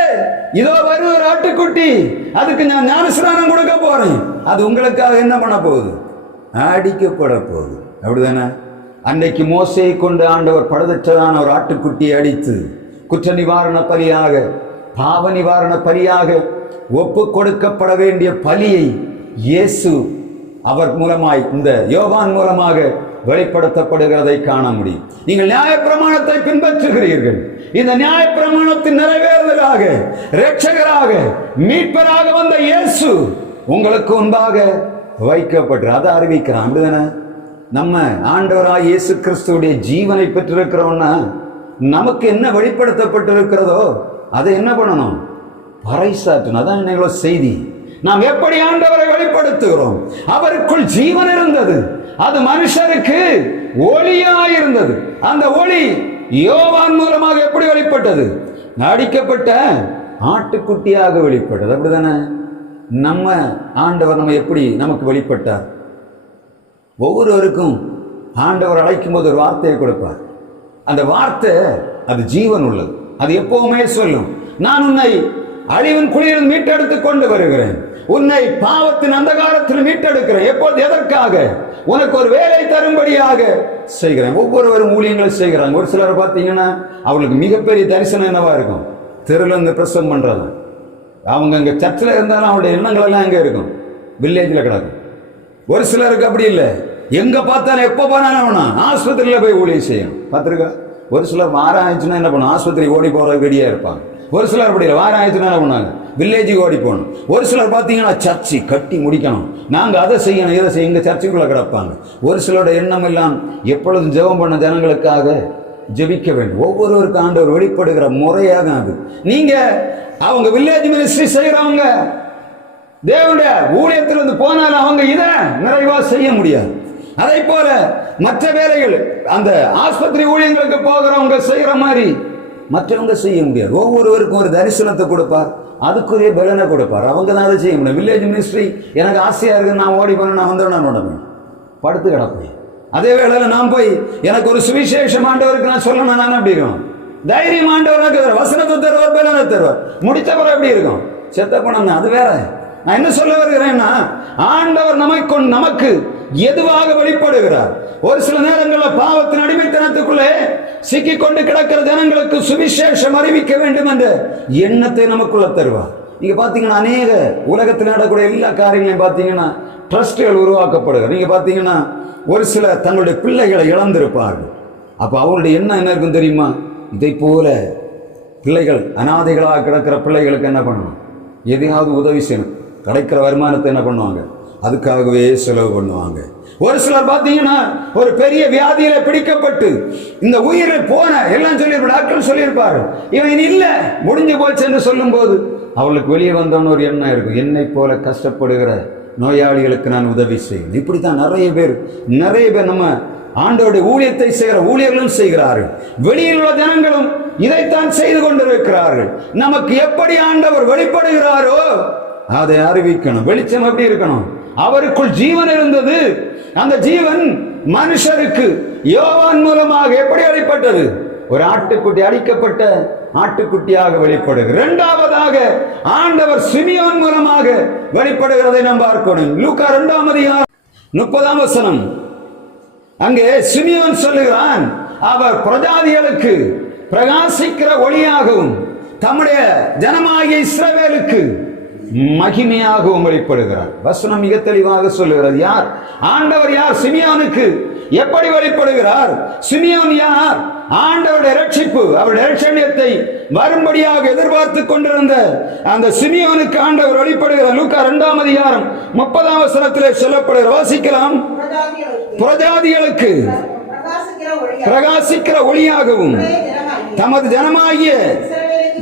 இதோ வருது ஒரு ஆட்டுக்குட்டி, அதுக்கு நான் ஞானஸ்நானம் கொடுக்க போறேன். அது உங்களுக்காக என்ன பண்ண போகுது? அடிக்கப்பட போகுது. அப்படிதானே? அன்றைக்கு மோசையை கொண்டு ஆண்டவர் பழுதற்றதான ஒரு ஆட்டுக்குட்டியை அடித்து குற்ற நிவாரண பலியாக, பாவ நிவாரண பலியாக ஒப்பு கொடுக்கப்பட வேண்டிய பலியை இயேசு அவர் மூலமாய், இந்த யோவான் மூலமாக வெளிப்படுத்தப்படுகிறதை காண முடியும். நீங்கள் நியாயப்பிரமாணத்தை பின்பற்றுகிறீர்கள். இந்த நியாயப்பிரமாணத்தின் நிறைவேறுதலாக, இரட்சகராக, மீட்பராக வந்த இயேசு உங்களுக்கு முன்பாக வைக்கப்பட்டு அதை அறிவிக்கிறான். அப்படிதானே? நம்ம ஆண்டவராய் இயேசு கிறிஸ்துவுடைய ஜீவனை பெற்றிருக்கிறோம்னா நமக்கு என்ன வெளிப்படுத்தப்பட்டிருக்கிறதோ அதை என்ன பண்ணணும்? பறைசாற்றணும். அதான் எங்களோட செய்தி. நாம் எப்படி ஆண்டவரை வெளிப்படுத்துகிறோம்? அவருக்குள் ஜீவன் இருந்தது, அது மனுஷருக்கு ஒளியாயிருந்தது. அந்த ஒளி யோவான் மூலமாக எப்படி வெளிப்பட்டது? அடிக்கப்பட்ட ஆட்டுக்குட்டியாக வெளிப்பட்டது. அப்படிதானே? நம்ம ஆண்டவர் நம்ம எப்படி நமக்கு வெளிப்பட்டார்? ஒவ்வொருவருக்கும் ஆண்டவர் அழைக்கும் போது ஒரு வார்த்தையை கொடுப்பார். அந்த வார்த்தை அது ஜீவன் உள்ளது. அது எப்பவுமே சொல்லும், நான் உன்னை அழிவின் குழியில் மீட்டெடுத்துக் கொண்டு வருகிறேன், உன்னை பாவத்தின் அந்தகாரத்தில் மீட்டெடுக்கிறேன். எப்போது? எதற்காக? உனக்கு ஒரு வேலை தரும்படியாக செய்கிறேன். ஒவ்வொருவரும் ஊழியங்களை செய்கிறாங்க. ஒரு சிலர் பார்த்தீங்கன்னா அவங்களுக்கு மிகப்பெரிய தரிசனம் என்னவா இருக்கும்? தெருவில் இருந்து பிரசவம் பண்றது. அவங்க அங்கே சர்ச்சில் இருந்தாலும் அவருடைய எண்ணங்கள் எல்லாம் எங்கே இருக்கும்? வில்லேஜில் கிடக்கும். ஒரு சிலருக்கு அப்படி இல்லை, எங்க பார்த்தாலும் எப்போ போனாலும் ஆஸ்பத்திரியில் போய் ஊழியம் செய்யணும். பார்த்துருக்கா? ஒரு சிலர் வாரம் ஆயிடுச்சுன்னா என்ன பண்ணும்? ஆஸ்பத்திரி ஓடி போகிற ரெடியா இருப்பாங்க. ஒரு சிலர் அப்படி இல்லை, வாரம் ஆயிடுச்சுன்னா என்ன பண்ணாங்க? வில்லேஜுக்கு ஓடி போகணும். ஒரு சிலர் பார்த்தீங்கன்னா சர்ச்சு கட்டி முடிக்கணும், நாங்கள் அதை செய்யணும், இதை செய்ய, எங்கள் சர்ச்சுக்குள்ளே கிடப்பாங்க. ஒரு சிலரோட எண்ணம் எல்லாம் எப்பொழுதும் ஜெபம் பண்ண ஜனங்களுக்காக ஜெபிக்க வேண்டும். ஒவ்வொருவருக்கு ஆண்டவர் வெளிப்படுகிற முறையாக அது. நீங்க அவங்க வில்லேஜ் மினிஸ்ட்ரி செய்கிறவங்க தேவனுடைய ஊழியத்திலிருந்து போனாலும் அவங்க இதை நிறைவா செய்ய முடியாது. அதை போல மற்ற வேலைகள், அந்த ஆஸ்பத்திரி ஊழியங்களுக்கு போகிறவங்க செய்யற மாதிரி மற்றவங்க செய்ய முடியாது. ஒவ்வொருவருக்கும் ஒரு தரிசனத்தை கொடுப்பார், அதுக்குரிய பலனை கொடுப்பார். அவங்க தான் அதை செய்ய முடியும். வில்லேஜ் மினிஸ்ட்ரி எனக்கு ஆசையா இருக்கு, நான் ஓடி போன, நான் வந்துடும், நான் உடம்பேன் படுத்து கிடப்பேன். அதே வேளையில் நான் போய் எனக்கு ஒரு சுவிசேஷம் ஆண்டவருக்கு நான் சொல்லணும், நான் அப்படி இருக்கும் தைரியம். ஆண்டவருக்கு வசனத்தை தருவார், பலனை தருவார். முடித்த பிறகு எப்படி இருக்கும்? செத்த பணம். அது வேற. நான் என்ன சொல்ல வருகிறேன்னா, ஆண்டவர் நமக்கு எதுவாக வெளிப்படுகிறார்? ஒரு சில நேரங்களில் பாவத்தின் அடிமைத்தனத்துக்குள்ளே சிக்கிக்கொண்டு கிடக்கிற ஜனங்களுக்கு சுவிசேஷம் அறிவிக்க வேண்டும் என்ற எண்ணத்தை நமக்குள்ள தருவார். நீங்க பாத்தீங்கன்னா அநேக உலகத்தில் நடக்கூடிய எல்லா காரியங்களையும் பாத்தீங்கன்னா ட்ரஸ்டுகள் உருவாக்கப்படுகிறது. நீங்க பாத்தீங்கன்னா ஒரு சில தங்களுடைய பிள்ளைகளை இழந்திருப்பார்கள். அப்ப அவருடைய எண்ணம் என்ன இருக்கும் தெரியுமா? இதை போல பிள்ளைகள் அனாதைகளாக கிடக்கிற பிள்ளைகளுக்கு என்ன பண்ணணும்? எதையாவது உதவி செய்யணும். கிடைக்கிற வருமானத்தை என்ன பண்ணுவாங்க? அதுக்காகவே செலவு பண்ணுவாங்க. ஒரு சிலர் பார்த்தீங்கன்னா ஒரு பெரிய வியாதியில பிடிக்கப்பட்டு இந்த உயிரை போன எல்லாம் சொல்லியிருப்பார், டாக்டர் சொல்லியிருப்பாரு, இவன் இல்லை முடிஞ்சு போச்சு என்று சொல்லும் போது அவளுக்கு வெளியே வந்தவன ஒரு எண்ணம் இருக்கும், என்னை போல கஷ்டப்படுகிற நோயாளிகளுக்கு நான் உதவி செய்வேன். இப்படித்தான் நிறைய பேர் நம்ம ஆண்டவருடைய ஊழியத்தை செய்கிற ஊழியர்களும் செய்கிறார்கள். வெளியில் உள்ள ஜனங்களும் இதைத்தான் செய்து கொண்டிருக்கிறார்கள். நமக்கு எப்படி ஆண்டவர் வெளிப்படுகிறாரோ அதை அறிவிக்கணும். வெளிச்சம் எப்படி இருக்கணும்? அவருக்குள் ஜீவன் இருந்தது. அந்த ஜீவன் மனுஷருக்கு யோவான் மூலமாக எப்படி வெளிப்பட்டது? ஒரு ஆட்டுக்குட்டி, அடிக்கப்பட்ட ஆட்டுக்குட்டியாக வெளிப்படுகிறது. இரண்டாவதாக ஆண்டவர் சிமியோன் மூலமாக வெளிப்படுகிறதை நாம் பார்க்கணும். லூக்கா 2ஆம் அதிகாரம் 30ஆம் வசனம். அங்கே சிமியோன் சொல்லுகிறான், அவர் பிரஜாதிகளுக்கு பிரகாசிக்கிற ஒளியாகவும் தம்முடைய ஜனமாகிய இஸ்ரவேலுக்கு மகிமையாகவும் வெளிப்படுகிறார். வசனம் மிக தெளிவாக சொல்லுகிறது. யார் ஆண்டவர்? யார் சிமியோனுக்கு எப்படி வெளிப்படுகிறார்? சிமியோன் யார்? ஆண்டவருடைய ரட்சிப்பு, அவருடைய இரட்சணியத்தை வரும்படியாக எதிர்பார்த்து கொண்டிருந்த அந்த சிமியோனுக்கு ஆண்டவர் வெளிப்படுகிறார். லூக்கா 2ஆம் அதிகாரம் 30ஆம் வசனத்திலே சொல்லப்படுகிற வாசிக்கலாம். பிரஜாதிகளுக்கு பிரகாசிக்கிற ஒளியாகவும் தமது ஜனமாகிய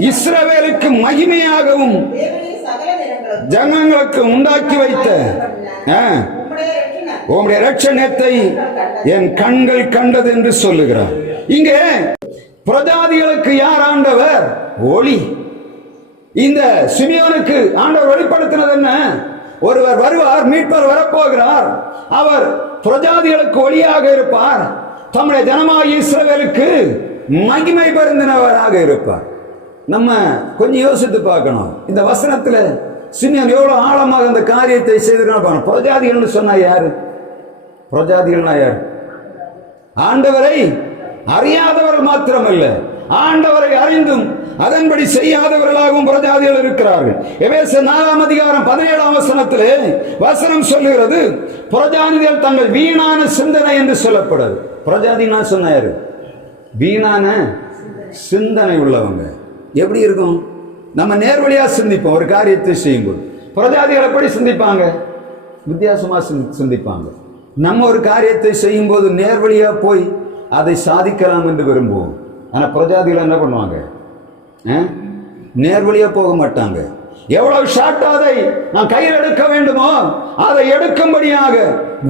இஸ்ரவேலுக்கு மகிமையாகவும் ஜனங்களுக்கு உண்டாக்கி வைத்த உம்முடைய இரட்சணியத்தை என் கண்கள் கண்டது என்று சொல்லுகிறார். இங்கே பிரஜாதிகளுக்கு யார் ஆண்டவர்? ஒளி. இந்த சிமியோனுக்கு ஆண்டவர் வெளிப்படுத்தினது என்ன? ஒருவர் வருவார், மீட்பர் வரப்போகிறார். அவர் பிரஜாதிகளுக்கு ஒளியாக இருப்பார், தம்முடைய ஜனமாகிய இஸ்ரவேலுக்கு மகிமை பொருந்தினவராக இருப்பார். நம்ம கொஞ்சம் யோசித்து பார்க்கணும். இந்த வசனத்தில் சிமியோன் எவ்வளவு ஆழமாக இந்த காரியத்தை செய்திருக்காங்க. பிரஜாதிகள் சொன்னா யாரு? பிரஜாதிகள்னா யார்? ஆண்டவரை அறியாதவர்கள் மாத்திரமல்ல, ஆண்டவரை அறிந்தும் அதன்படி செய்யாதவர்களாகவும் பிரஜாதிகள் இருக்கிறார்கள். எபேசியர் 4ஆம் அதிகாரம் 17ஆம் வசனத்திலே வசனம் சொல்லுகிறது, பிரஜாதிகள் தங்கள் வீணான சிந்தனை என்று சொல்லப்படுது. பிரஜாதினா சொன்னாரு வீணான சிந்தனை உள்ளவங்க. எப்படி இருக்கும்? நம்ம நேர்வழியா சிந்திப்போம் ஒரு காரியத்தை செய்யும்போது. பிரஜாதிகள் எப்படி சிந்திப்பாங்க? வித்தியாசமா சிந்திப்பாங்க. நம்ம ஒரு காரியத்தை செய்யும் போது நேர்வழியா போய் அதை சாதிக்கலாம் என்று விரும்புவோம். ஆனா பிரஜாதிகள் என்ன பண்ணுவாங்க? நேர்வழியா போக மாட்டாங்க. எவ்வளவு ஷார்ட்டா அதை நான் கையில் எடுக்க வேண்டுமோ அதை எடுக்கும்படியாக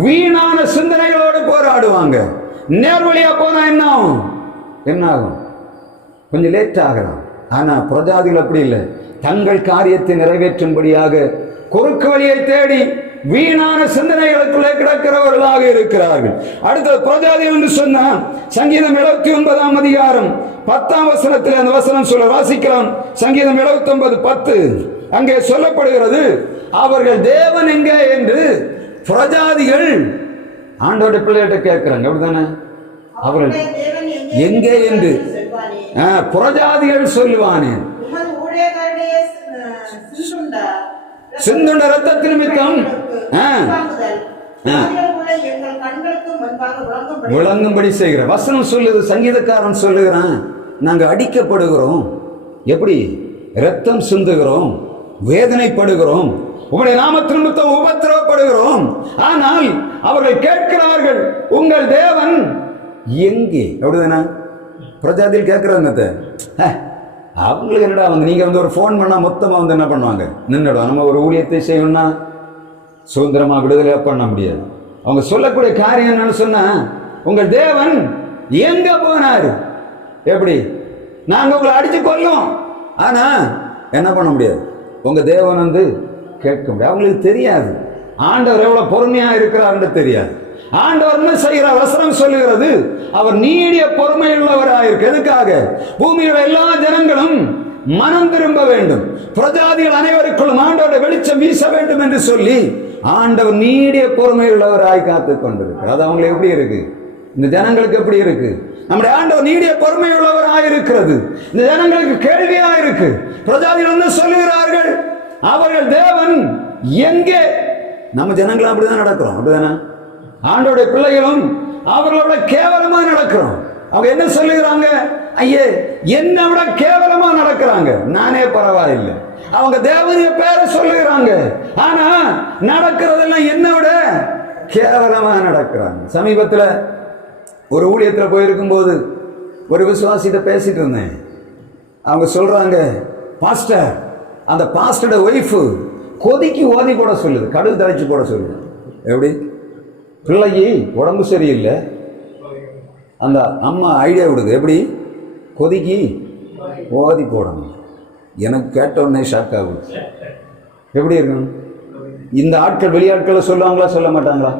வீணான சிந்தனைகளோடு போராடுவாங்க. நேர்வழியா போனா என்ன ஆகும்? என்ன ஆகும்? கொஞ்சம் லேட் ஆகலாம். ஆனா பிரஜாதிகள் அப்படி இல்லை. தங்கள் காரியத்தை நிறைவேற்றும்படியாக குறுக்கு வழியை தேடி வீணான சிந்தனைகளுக்குள்ளே கிடக்கிறவர்களாக இருக்கிறார்கள். அடுத்தது பிரஜாதிகள் என்று சொன்னா சங்கீதம் 79ஆம் அதிகாரம் 10ஆம் வசனத்தில் அந்த வசனம் சொல்ல வாசிக்கலாம். சங்கீதம் 79:10 அங்கே சொல்லப்படுகிறது, அவர்கள் தேவன் எங்கே என்று பிரஜாதிகள் ஆண்டவருடைய பிள்ளைகிட்ட கேட்கிறாங்க. அப்படித்தானே? அவர்கள் எங்கே என்று பிரஜாதிகள் சொல்லுவானே, சிந்துண்ட ரத்தத்தின் நிமித்தம் விளங்கும்படி செய்கிற வசனம் சொல்லுது. சங்கீதக்காரன் சொல்லுகிறான், நாங்க அடிக்கப்படுகிறோம். எப்படி? ரத்தம் சிந்துகிறோம், வேதனைப்படுகிறோம், உங்களுடைய நாமத்தின் நிமித்தம் உபத்திரவப்படுகிறோம். ஆனால் அவர்கள் கேட்கிறார்கள், உங்கள் தேவன் எங்கே? அப்படிதானே பிரஜாதிகள் கேட்கிறாங்க. அவங்களுக்கு என்னடா வந்து நீங்க வந்து ஒரு ஃபோன் பண்ணா மொத்தமா வந்து என்ன பண்ணுவாங்க? நின்றுடும். நம்ம ஒரு ஊழியத்தை செய்யணும்னா சுதந்திரமா விடுதலையா பண்ண முடியாது. அவங்க சொல்லக்கூடிய காரியம் என்னன்னு சொன்னா, உங்கள் தேவன் எங்க போனாரு? எப்படி? நாங்க உங்களை அடிச்சு கொள்ளும், ஆனா என்ன பண்ண முடியாது. உங்க தேவன் வந்து கேட்க முடியாது. அவங்களுக்கு தெரியாது ஆண்டவர் எவ்வளவு பொறுமையா இருக்கிறார்னு தெரியாது. ஆண்டவர் என்ன செய்கிறார்? வசனம் சொல்லுகிறது, அவர் நீடிய பொறுமை உள்ளவராயிருக்கு. எதுக்காக? பூமியில எல்லா ஜனங்களும் மனம் திரும்ப வேண்டும், பிரஜாதிகள் அனைவருக்குள்ளும் ஆண்டவருடைய வெளிச்சம் வீச வேண்டும் என்று சொல்லி ஆண்டவர் நீடிய பொறுமை உள்ளவராய் காத்து கொண்டிருக்கிறார். அது அவங்களுக்கு எப்படி இருக்கு? இந்த ஜனங்களுக்கு எப்படி இருக்கு? நம்முடைய ஆண்டவர் நீடிய பொறுமை உள்ளவராய் இருக்கிறது. இந்த ஜனங்களுக்கு கேள்வியா இருக்கு. பிரஜாதிகள் என்ன சொல்லுகிறார்கள்? அவர்கள் தேவன் எங்கே? நம்ம ஜனங்களும் அப்படிதான் நடக்கிறோம். அப்படிதானே? ஆண்டோடைய பிள்ளைகளும் அவர்களோட கேவலமா நடக்கிறோம். அவங்க என்ன சொல்லுகிறாங்க? ஐயே, என்னை விட கேவலமா நடக்கிறாங்க, நானே பரவாயில்லை. அவங்க தேவனுடைய பேரை சொல்லுகிறாங்க, ஆனா நடக்கிறதெல்லாம் என்னை விட கேவலமா நடக்கிறாங்க. சமீபத்துல ஒரு ஊழியத்துல போயிருக்கும் போது ஒரு விசுவாசிட்ட பேசிட்டு இருந்தேன். அவங்க சொல்றாங்க, பாஸ்டர், அந்த பாஸ்டரோட ஒய்ஃபு கொதிக்கு ஓதி போட சொல்லுது, கடுகு தரைச்சி போட சொல்லுது. எப்படி? பிள்ளைக்கு உடம்பு சரியில்லை, அந்த அம்மா ஐடியா விடுது, எப்படி கொதிக்கு ஓதி போடணும். எனக்கு கேட்டோடனே ஷாக் ஆகுது. எப்படி இருக்கும்? இந்த ஆட்கள் வெளியாட்களை சொல்லுவாங்களா சொல்ல மாட்டாங்களா?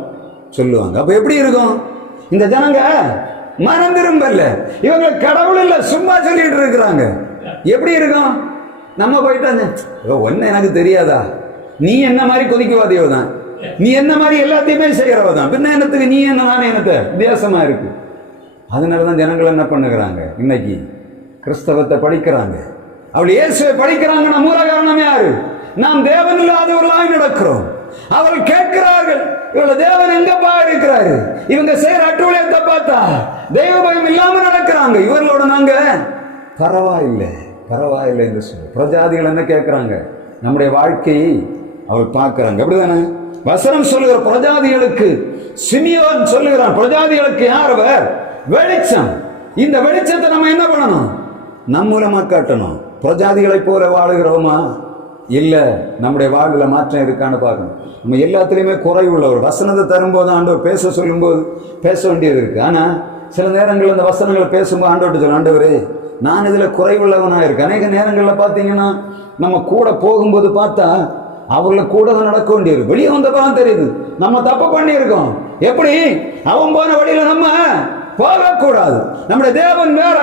சொல்லுவாங்க. அப்ப எப்படி இருக்கும்? இந்த ஜனங்க மனம் திரும்பல, இவங்க கடவுள் இல்ல சும்மா சொல்லிட்டு இருக்கிறாங்க. எப்படி இருக்கும்? நம்ம போயிட்டாங்க, ஒன்னு எனக்கு தெரியாதா, நீ என்ன மாதிரி கொதிக்குவாதியோ தான், நீ என்ன மாதிரி எல்லாத்தையுமே செய்யறவ தான், பின்ன என்னத்துக்கு நீ என்ன நானே என்னத்த, வித்தியாசமா இருக்கு. அதனாலதான் ஜனங்கள் என்ன பண்ணுகிறாங்க, இன்னைக்கு கிறிஸ்தவத்தை படிக்கிறாங்க, அவள் இயேசுவை படிக்கிறாங்கன்னா மூல காரணம் யாரு? நாம் தேவன் இல்லாதவர்களாய் நடக்கிறோம். அவர்கள் கேட்கிறார்கள், இவள் தேவன் எங்கப்பா இருக்கிறாரு, இவங்க செய்யற அட்டுழியத்தை பார்த்தா தெய்வ பயம் இல்லாம நடக்கிறாங்க, இவர்களோட நாங்க பரவாயில்லை பரவாயில்லை என்று சொல்லி பிரஜாதிகள் என்ன கேட்கிறாங்க, நம்முடைய வாழ்க்கையை அவள் பார்க்கிறாங்க. அப்படிதானே வசனம் சொல்லுகிற பிரஜாதிகளுக்கு, சிமியோன் சொல்லுகிறான், பிரஜாதிகளுக்கு யார் அவர்? வெளிச்சம். இந்த வெளிச்சத்தை நம்ம என்ன பண்ணணும்? நம் மூலமா காட்டணும். பிரஜாதிகளை போல வாழுகிறோமா? இல்ல, நம்முடைய வாழ்வுல மாற்றம் இருக்கான்னு பார்க்கணும். நம்ம எல்லாத்திலையுமே குறைவுள்ளவர். வசனத்தை தரும்போது ஆண்டவர் பேச சொல்லும்போது பேச வேண்டியது இருக்கு. ஆனா சில நேரங்கள் அந்த வசனங்களை பேசும்போது ஆண்டவர்கிட்ட சொல்ல, ஆண்டவரே நான் இதுல குறைவுள்ளவனா இருக்கேன். அநேக நேரங்கள்ல பாத்தீங்கன்னா நம்ம கூட போகும்போது பார்த்தா அவர்களை கூட தான் நடக்க வேண்டியது. வெளியே வந்தப்பதான் தெரியுது நம்ம தப்பு பண்ணியிருக்கோம். எப்படி? அவன் போன வழியில நம்ம போகக்கூடாது. நம்முடைய தேவன் வேற,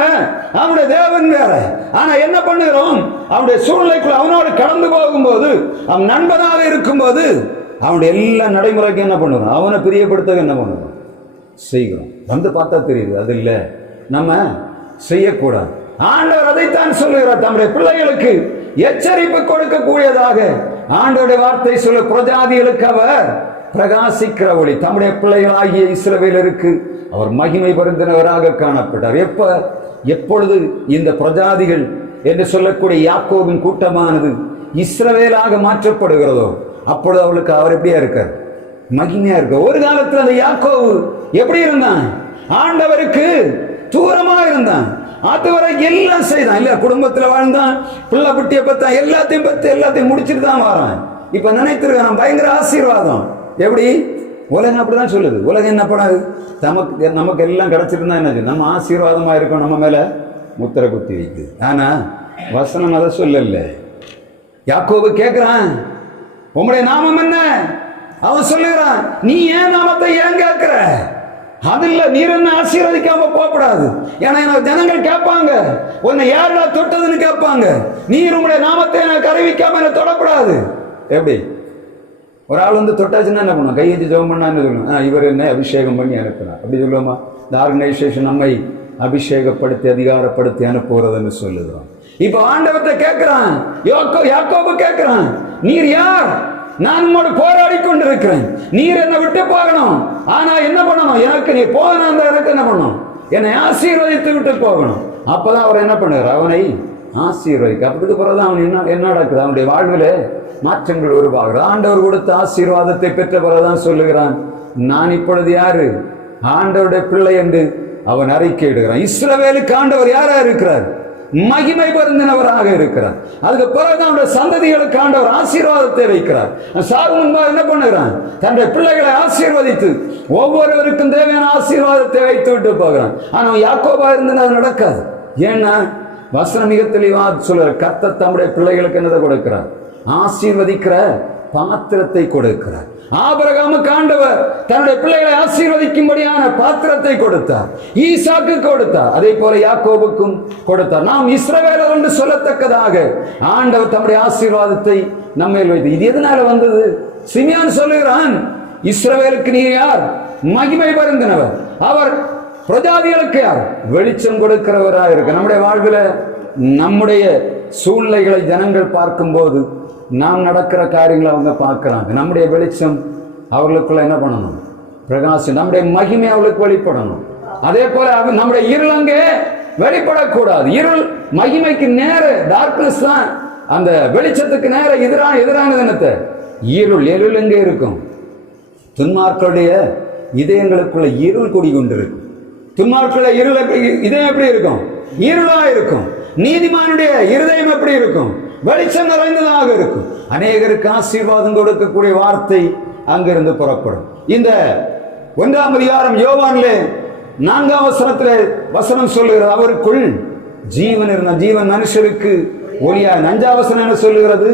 அவனுடைய தேவன் வேற. ஆனா என்ன பண்ணுகிறோம்? அவனுடைய சூழ்நிலைக்குள்ள அவனோடு கடந்து போகும்போது, அவன் நண்பனாக இருக்கும்போது அவனுடைய எல்லா நடைமுறைக்கும் என்ன பண்ணுறோம்? அவனை பிரியப்படுத்த என்ன பண்ணுறோம்? செய்கிறோம். வந்து பார்த்தா தெரியுது அது இல்லை, நம்ம செய்யக்கூடாது. ஆண்டவர் அதைத்தான் சொல்லுகிறார், தம்முடைய பிள்ளைகளுக்கு எச்சரிப்பு கொடுக்கக்கூடியதாக ஆண்டவருடைய வார்த்தை சொல்ல, பிரஜாதிகளுக்கு அவர் பிரகாசிக்கிற ஒளி. தம்முடைய பிள்ளைகளாகிய இஸ்ரவேலருக்கு அவர் மகிமை பொருந்தினவராக காணப்பட்டார். எப்பொழுது இந்த பிரஜாதிகள் என்று சொல்லக்கூடிய யாக்கோபின் கூட்டமானது இஸ்ரவேலாக மாற்றப்படுகிறதோ அப்பொழுது அவளுக்கு அவர் எப்படியா இருக்கார்? மகிமையா இருக்க. ஒரு காலத்தில் அந்த யாக்கோபு எப்படி இருந்தான்? ஆண்டவருக்கு தூரமா இருந்தான். அதுவரை எல்லாம் செய்தான் இல்ல, குடும்பத்துல வாழ்ந்தான், பிள்ளை குட்டியை பத்தான், எல்லாத்தையும் முடிச்சுட்டு தான் வரான். இப்ப நினைத்திருக்கான் பயங்கர ஆசீர்வாதம். எப்படி? உலகம் அப்படிதான் சொல்லுது. உலகம் என்ன பண்ணாது? நமக்கு எல்லாம் கிடைச்சிருந்தா என்ன, நம்ம ஆசீர்வாதமா இருக்கும், நம்ம மேல முத்திரை குத்தி வைக்குது. ஆனா வசனம் அதை சொல்லல. யாக்கோபு கேட்கிறான், உம்முடைய நாமம் என்ன? அவன் சொல்லுகிறான், நீ ஏன் நாமத்தை ஏன் கேட்கிற? அது இல்ல, நீர் என்ன ஆசீர்வதிக்காம போகக்கூடாது. ஏன்னா ஜனங்கள் கேட்பாங்க, உன்னை யாரா தொட்டதுன்னு கேட்பாங்க. நீர் உங்களுடைய நாமத்தை எனக்கு அறிவிக்காம என்ன தொடக்கூடாது. எப்படி? ஒரு ஆள் வந்து தொட்டாச்சுன்னா என்ன பண்ணுவோம்? கையெழுத்து ஜெபம் பண்ணா என்ன சொல்லுவோம்? இவர் என்ன அபிஷேகம் பண்ணி அனுப்புறார் அப்படி சொல்லுவோமா? இந்த ஆர்கனைசேஷன் நம்மை அபிஷேகப்படுத்தி அதிகாரப்படுத்தி அனுப்புறதுன்னு சொல்லுகிறோம். இப்ப ஆண்டவத்தை கேட்கிறான், யாக்கோபு கேட்கிறான், நீர் யார்? நான் உங்களோட போராடி கொண்டிருக்கிறேன், நீர் என்னை விட்டு போகணும். ஆனா என்ன பண்ணணும்? எனக்கு நீ போகணும், எனக்கு என்ன பண்ணணும்? என்னை ஆசீர்வதித்து விட்டு போகணும். அப்பதான் அவர் என்ன பண்ணுறார்? அவனை ஆசீர்வதிக்க. அதுக்கு பிறகுதான் அவன் என்ன நடக்குது? அவனுடைய வாழ்வில் மாற்றங்கள் உருவாகிறது. ஆண்டவர் கொடுத்த ஆசீர்வாதத்தை பெற்ற பிறகுதான் சொல்லுகிறான், நான் இப்பொழுது யாரு? ஆண்டவருடைய பிள்ளை என்று அவன் அறிக்கையிடுகிறான். இஸ்ரவேலுக்கு ஆண்டவர் யாரா இருக்கிறார்? மகிமை பொருந்தினவராக இருக்கிறார். அதுக்கு பிறகு அவருடைய சந்ததிகளுக்கு ஆண்டவர் ஆசீர்வாதத்தை வைக்கிறார். சாகு முன்பாக என்ன பண்ணுகிறான்? தன்னுடைய பிள்ளைகளை ஆசீர்வதித்து ஒவ்வொருவருக்கும் தேவையான ஆசீர்வாதத்தை வைத்து விட்டு போகிறான். ஆனா யாக்கோபா இருந்து அது நடக்காது. ஏன்னா வசனம் மிக தெளிவா சொல்ற, கர்த்தர் தம்முடைய பிள்ளைகளுக்கு என்னதை கொடுக்கிறார்? ஆசீர்வதிக்கிற பாத்திரத்தை கொடுக்கிறார். ஆபிரகாமுக்கு ஆண்டவர் தன்னுடைய பிள்ளைகளை ஆசீர்வதிக்கும்படியான பாத்திரத்தை கொடுத்தார், ஈசாக்கு கொடுத்தார், அதே போல யாக்கோபுக்கும் கொடுத்தார். நாம் இஸ்ரவேலர் என்று சொல்லத்தக்கதாக ஆண்டவர் தம்முடைய ஆசீர்வாதத்தை நம்மேல் வைத்து. இது எதனால வந்தது? சிமியோன் சொல்லுகிறான், இஸ்ரவேலுக்கு நீ யார்? மகிமை பொருந்தினவர். அவர் பிரஜாதிகளுக்கு யார்? வெளிச்சம் கொடுக்கிறவராக இருக்கு. நம்முடைய வாழ்வில் நம்முடைய சூழ்நிலைகளை ஜனங்கள் பார்க்கும்போது நாம் நடக்கிற காரியங்களை அவங்க பார்க்கிறாங்க. நம்முடைய வெளிச்சம் அவர்களுக்குள்ள என்ன பண்ணணும்? பிரகாசம். நம்முடைய மகிமை அவளுக்கு வெளிப்படணும். அதே போல நம்முடைய இருள் அங்கே வெளிப்படக்கூடாது. இருள் மகிமைக்கு நேர டார்க்னஸ் தான், அந்த வெளிச்சத்துக்கு நேர எதிரானது என்னத்தை? இருள். இருள் எங்கே இருக்கும்? துன்மார்களுடைய இதயங்களுக்குள்ள இருள் குடிகொண்டிருக்கும். துன்மார்களுடைய இருள் இதயம் எப்படி இருக்கும்? இருளா இருக்கும். நீதிமானுடைய இருதயம் எப்படி இருக்கும்? வெளிச்சம் நிறைந்ததாக இருக்கும். அநேகருக்கு ஆசீர்வாதம் கொடுக்கக்கூடிய வார்த்தை அங்கிருந்து புறப்படும். இந்த 1ஆம் அதிகாரம் யோவானிலே 4ஆம் வசனத்திலே வசனம் சொல்லுகிறது, அவருக்குள் ஜீவன் இருந்த ஜீவன் மனுஷருக்கு ஒளியா. 5ஆம் வசனம் என்ன சொல்லுகிறது?